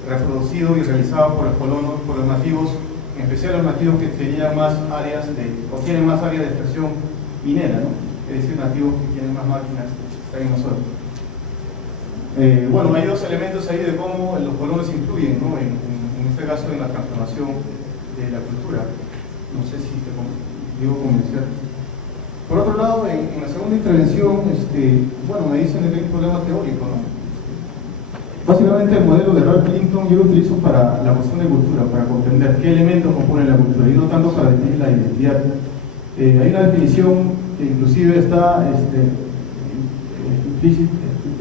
reproducido y realizado por los colonos, por los nativos, en especial los nativos que tenían más áreas o tienen más áreas de expresión minera, ¿no? Es decir, nativos que tienen más máquinas, que están más horas. Bueno, hay dos elementos ahí de cómo los colonos influyen, ¿no? En este caso en la transformación de la cultura. No sé si te digo convencer. Por otro lado, en la segunda intervención, bueno, me dicen que hay un problema teórico, ¿no? Básicamente el modelo de Ralph Linton yo lo utilizo para la cuestión de cultura, para comprender qué elementos componen la cultura y no tanto para definir la identidad. Hay una definición que inclusive está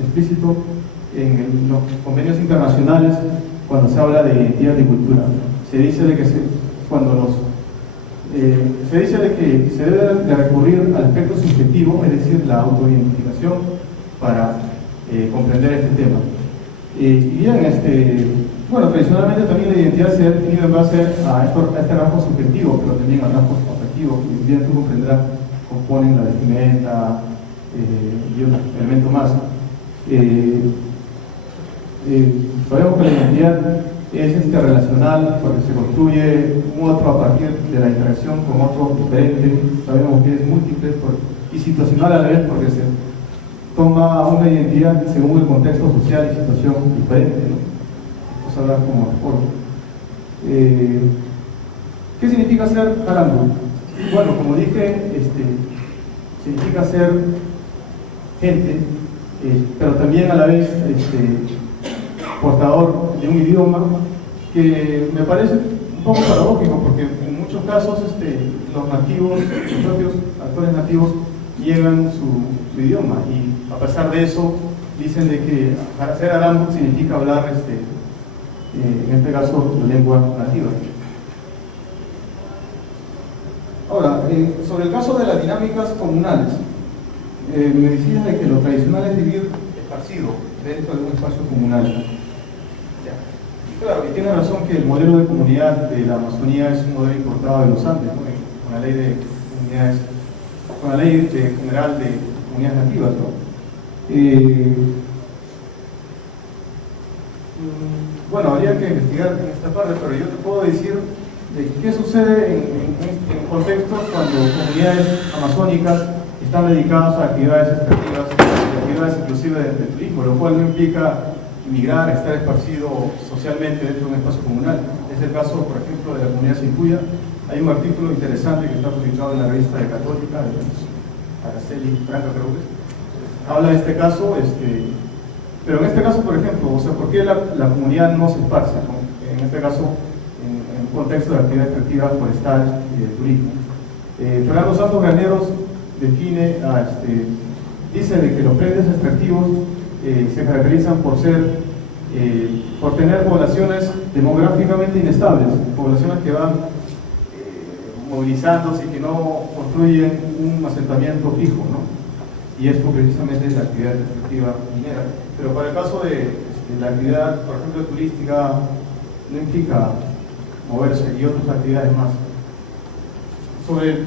explícito en los convenios internacionales cuando se habla de identidad y cultura. Se dice de que se dice de que se debe de recurrir al aspecto subjetivo, es decir, la autoidentificación, para comprender este tema. Y bien, bueno, tradicionalmente también la identidad se ha definido en base a este rasgo subjetivo, pero también a rasgos objetivos, que bien tú comprenderás, componen la vestimenta y otros elementos más. Sabemos que la identidad es relacional porque se construye un otro a partir de la interacción con otro diferente. Sabemos que es múltiple y situacional a la vez porque se toma una identidad según el contexto social y situación diferente, ¿no? Esto se habla como reforma. ¿Qué significa ser jarango? Bueno, como dije, significa ser gente, pero también a la vez portador de un idioma que me parece un poco paradójico porque en muchos casos los nativos, los propios actores nativos llevan su idioma y a pesar de eso dicen de que ser arambo significa hablar en este caso la lengua nativa. Ahora, sobre el caso de las dinámicas comunales, me decías de que lo tradicional es vivir esparcido dentro de un espacio comunal. Y claro, y tiene razón que el modelo de comunidad de la Amazonía es un modelo importado de los Andes, ¿no? Con la ley de comunidades, con la ley general de comunidades nativas, ¿no? Bueno, habría que investigar en esta parte, pero yo te puedo decir de qué sucede en contextos cuando comunidades amazónicas están dedicadas a actividades extractivas, actividades inclusive de turismo, lo cual no implica migrar, estar esparcido socialmente dentro de un espacio comunal. Es el caso, por ejemplo, de la comunidad Sincuya. Hay un artículo interesante que está publicado en la revista de Católica, de Araceli Franca, creo que es. Habla de este caso, pero en este caso, por ejemplo, o sea, ¿por qué la comunidad no se esparce? En este caso, en un contexto de actividad extractiva forestal y de turismo. Fernando Santos Graneros define, dice de que los frentes extractivos se caracterizan por tener poblaciones demográficamente inestables, poblaciones que van movilizándose y que no construyen un asentamiento fijo, ¿no? Y esto precisamente es la actividad extractiva minera. Pero para el caso de la actividad, por ejemplo, turística, no implica moverse, y otras actividades más. Sobre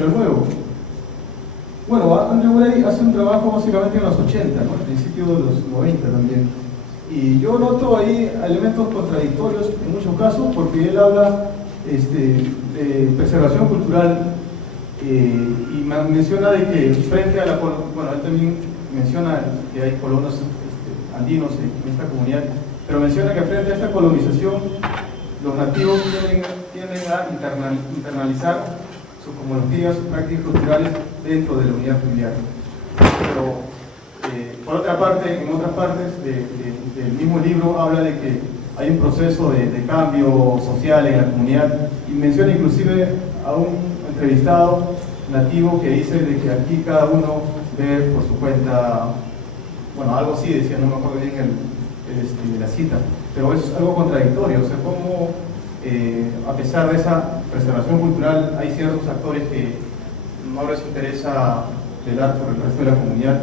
lo nuevo. Bueno, Andrew Gray hace un trabajo básicamente en los 80, ¿no? Al principio de los 90 también. Y yo noto ahí elementos contradictorios en muchos casos, porque él habla de preservación cultural y menciona de que frente a la... Bueno, él también menciona que hay colonos andinos en esta comunidad, pero menciona que frente a esta colonización los nativos tienden a internalizar sus cosmologías, sus prácticas culturales dentro de la unidad familiar. Pero por otra parte, en otras partes del mismo libro habla de que hay un proceso de cambio social en la comunidad y menciona inclusive a un entrevistado nativo que dice de que aquí cada uno ve por su cuenta, bueno, algo así decía, no me acuerdo bien la cita, pero es algo contradictorio, o sea, cómo a pesar de esa preservación cultural hay ciertos actores que no les interesa velar por el resto de la comunidad.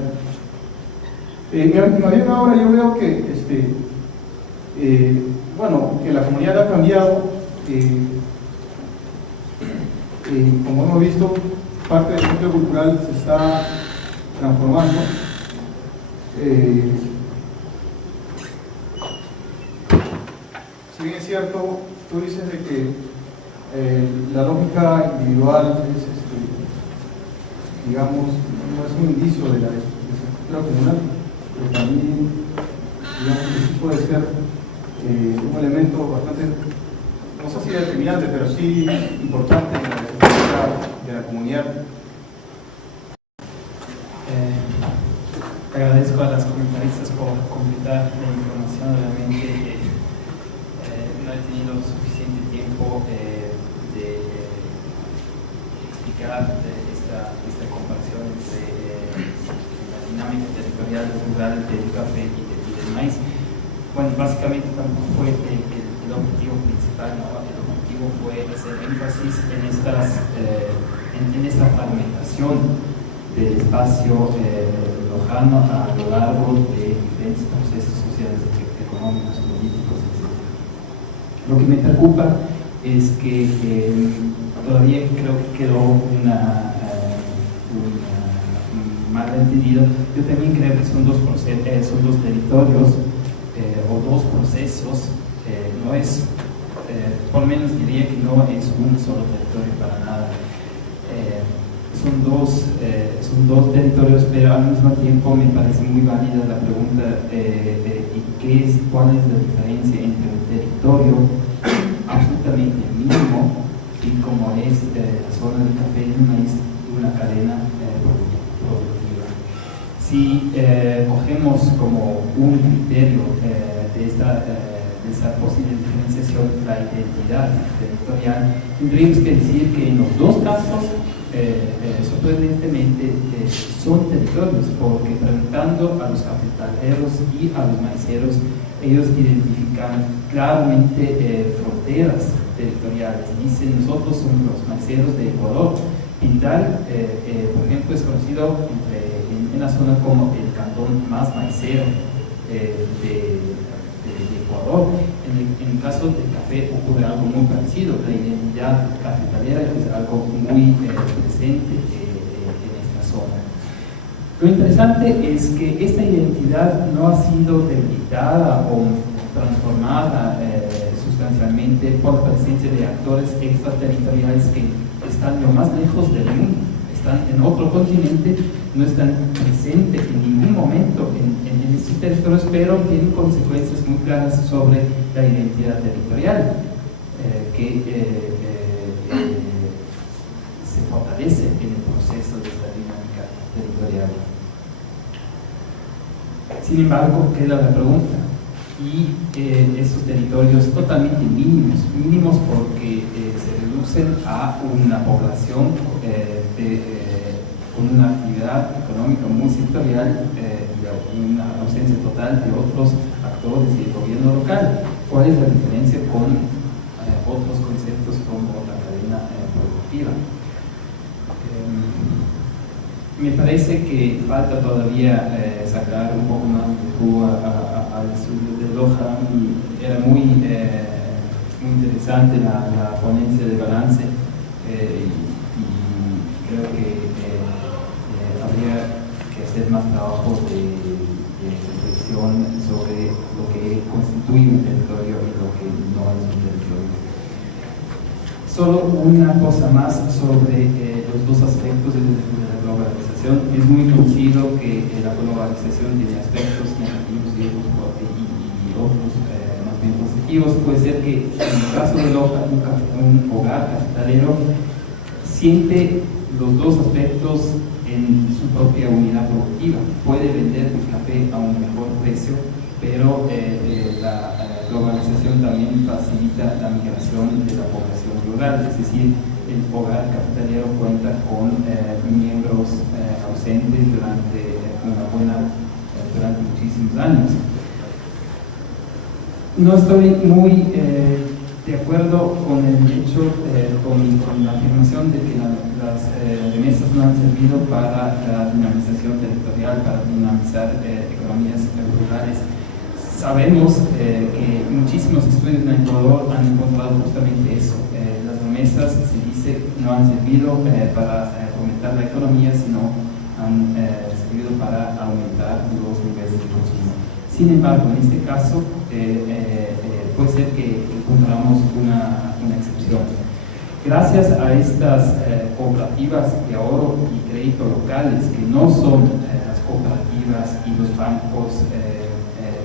En la misma obra yo veo que bueno, que la comunidad ha cambiado, como hemos visto, parte del centro cultural se está transformando. Si bien es cierto, tú dices de que la lógica individual es, digamos, no es un indicio de la estructura comunal, pero también, digamos, que sí puede ser un elemento bastante, no sé si determinante, pero sí importante en la estructura de la comunidad. Agradezco a las comentaristas por completar la información. Realmente no he tenido suficiente tiempo de explicar esta comparación entre la dinámica territorial rural del café y del maíz. Bueno, básicamente tampoco fue el objetivo principal, ¿no? El objetivo fue hacer énfasis en esta fragmentación del espacio lojano a lo largo de diferentes procesos sociales, económicos, políticos, etc. Lo que me preocupa es que todavía creo que quedó un malentendido. Yo también creo que son dos territorios o dos procesos, no es, por lo menos diría que no es un solo territorio para nada. Son dos territorios, pero al mismo tiempo me parece muy válida la pregunta cuál es la diferencia entre un territorio absolutamente mínimo, ¿sí? Como es la zona del café y el maíz, y una cadena productiva. Si cogemos como un criterio de esa posible diferenciación la identidad territorial, tendríamos que decir que en los dos casos sorprendentemente son territorios, porque preguntando a los cafetaleros y a los maiceros, ellos identifican claramente fronteras territoriales. Dicen, nosotros somos los maiceros de Ecuador. Pindal, por ejemplo, es conocido en la zona como el cantón más maicero de Ecuador. En el caso del café ocurre algo muy parecido. La identidad cafetalera es algo muy presente en esta zona. Lo interesante es que esta identidad no ha sido debilitada o transformada sustancialmente por la presencia de actores extraterritoriales que están lo más lejos del mundo, están en otro continente, no están presentes en ningún momento en estos territorios, pero tienen consecuencias muy claras sobre la identidad territorial, que se fortalece en el proceso de esta dinámica territorial. Sin embargo, queda la pregunta, y esos territorios totalmente mínimos porque se reducen a una población con una actividad económica muy sectorial y una ausencia total de otros actores y el gobierno local. ¿Cuál es la diferencia con otros conceptos como la cadena productiva? Me parece que falta todavía sacar un poco más de jugo al estudio de Loja. Era muy interesante la ponencia de balance y creo que habría que hacer más trabajo de reflexión sobre lo que constituye un territorio y lo que no es un territorio. Solo una cosa más sobre los dos aspectos de la globalización. Es muy conocido que la globalización tiene aspectos negativos y otros más bien positivos. Puede ser que en el caso de Loja, un hogar cafetalero siente los dos aspectos en su propia unidad productiva. Puede vender el café a un mejor precio, pero la globalización también facilita la migración de la población rural, es decir, el hogar cafetalero cuenta con miembros ausentes durante muchísimos años. No estoy muy de acuerdo con el hecho, con la afirmación de que las remesas no han servido para la dinamización territorial, para dinamizar economías rurales. Sabemos que muchísimos estudios en Ecuador han encontrado justamente eso. Las remesas, se dice, no han servido para fomentar la economía, sino han servido para aumentar los niveles de consumo. Sin embargo, en este caso, puede ser que encontramos una excepción. Gracias a estas cooperativas de ahorro y crédito locales, que no son las cooperativas y los bancos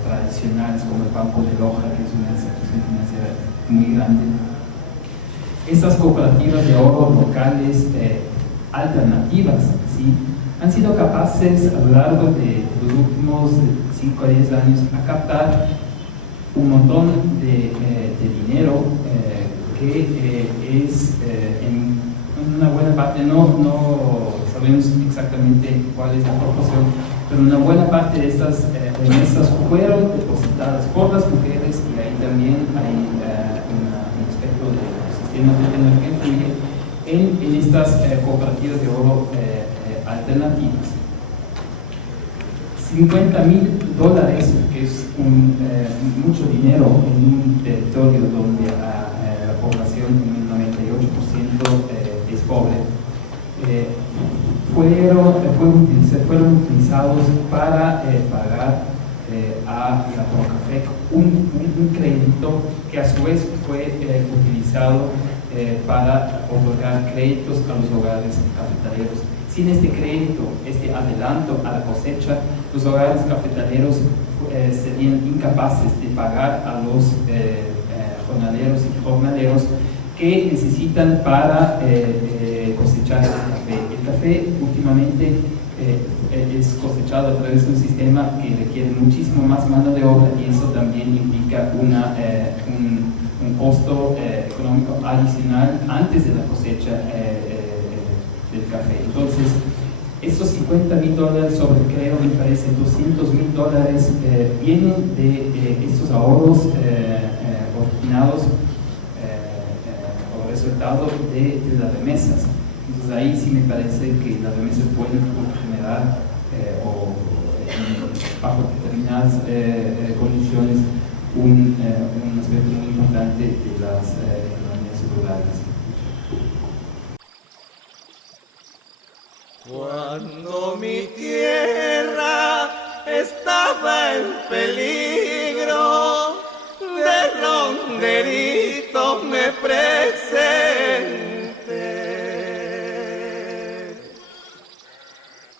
tradicionales como el Banco de Loja, que es una institución financiera muy grande, estas cooperativas de ahorro locales alternativas, ¿sí?, han sido capaces a lo largo de los últimos 5 a 10 años a captar un montón de dinero que es en una buena parte, no sabemos exactamente cuál es la proporción, pero una buena parte de estas remesas fueron depositadas por las mujeres, y ahí también hay un aspecto de los sistemas de género que influye en estas cooperativas de ahorro alternativas. $50,000, que es mucho dinero en un territorio donde la población, en el 98% es pobre, fueron utilizados para pagar a la Procafec un crédito que a su vez fue utilizado para otorgar créditos a los hogares cafetaleros. Sin este crédito, este adelanto a la cosecha, los hogares cafetaleros serían incapaces de pagar a los jornaleros y jornaleros que necesitan para cosechar el café. El café últimamente es cosechado a través de un sistema que requiere muchísimo más mano de obra, y eso también implica un costo económico adicional antes de la cosecha del café. Entonces, estos $50,000 sobre, creo, me parece $200,000 vienen de estos ahorros originados o resultado de las remesas. Entonces ahí sí me parece que las remesas pueden generar bajo determinadas condiciones un aspecto muy importante de las economías rurales. Cuando mi tierra estaba en peligro, de ronderito me presenté.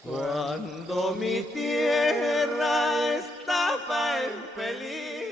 Cuando mi tierra estaba en peligro.